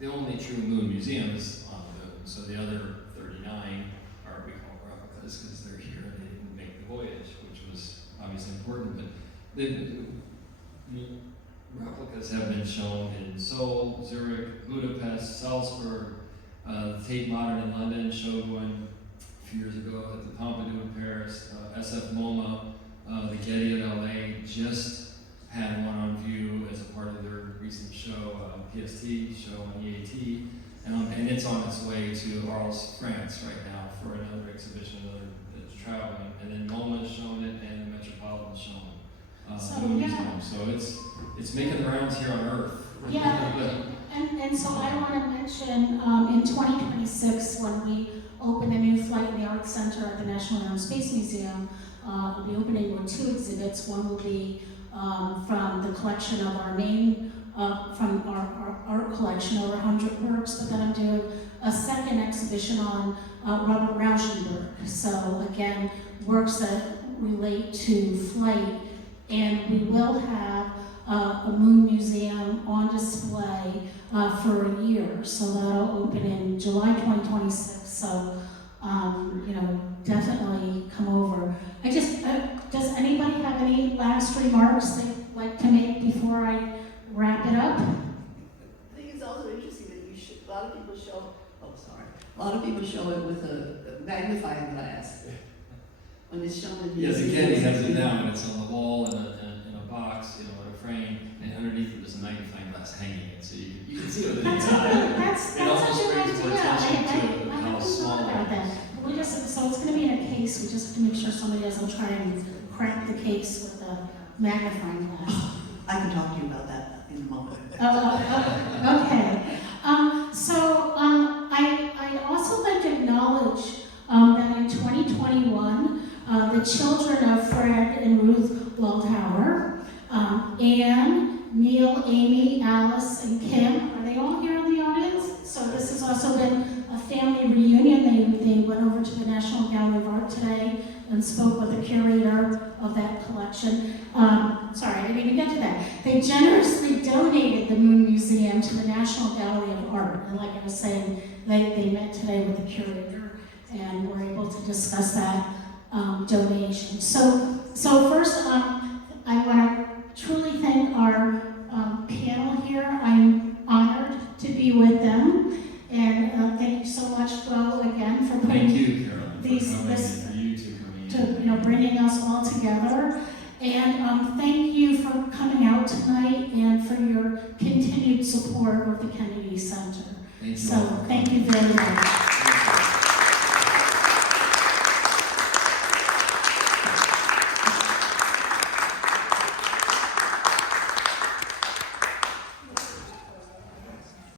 The only true Moon Museum is on the moon, so the other 39 are we call replicas because they're here and they didn't make the voyage, which was obviously important. But the replicas have been shown in Seoul, Zurich, Budapest, Salzburg. The Tate Modern in London showed one a few years ago at the Pompidou in Paris. SF MoMA, the Getty at LA just had one on view as a part of their recent show, PST show on E.A.T. And it's on its way to Arles, France right now for another exhibition, that's traveling. And then MoMA's shown it and the Metropolitan's shown it. So it's making the rounds here on Earth. Yeah. And so I want to mention in 2026, when we open the new Flight in the Art Center at the National Air and Space Museum, we'll be opening with 2 exhibits. One will be from the collection of our main from our art collection, over 100 works, but then I'm doing a second exhibition on Robert Rauschenberg. So again, works that relate to flight, and we will have a moon museum on display for a year. So that'll open in July 2026. So definitely come over. Does anybody have any last remarks they'd like to make before I wrap it up? I think it's also interesting that a lot of people show it with a magnifying glass. When it's shown in Yes, museums. again, he has it now, and it's on the wall in a box, in a frame, and underneath it there's a magnifying glass hanging it, so you can see it with That's the eye. that's It almost such a brings good more idea. attention to I how haven't small thought about it that. So it's going to be in a case. We just have to make sure somebody doesn't try and crack the case with a magnifying glass. I can talk to you about that in a moment. Okay. I'd also like to acknowledge that in 2021, the children of Fred and Ruth Waldhauer, Anne, Neil, Amy, Alice, and Kim, are they all here in the audience? So this has also been a family reunion. They went over to the National Gallery of Art today and spoke with the curator of that collection. Sorry, I didn't even get to that. They generously donated the Moon Museum to the National Gallery of Art. And like I was saying, they met today with the curator and were able to discuss that donation. So first, I want to truly thank our panel here. I'm honored to be with them. And thank you so much, Bo, again, for Thank putting you, Carolyn, for these- coming, this- and for you two coming in. bringing us all together. And thank you for coming out tonight and for your continued support of the Kennedy Center. Thank you all So for thank coming. you very much.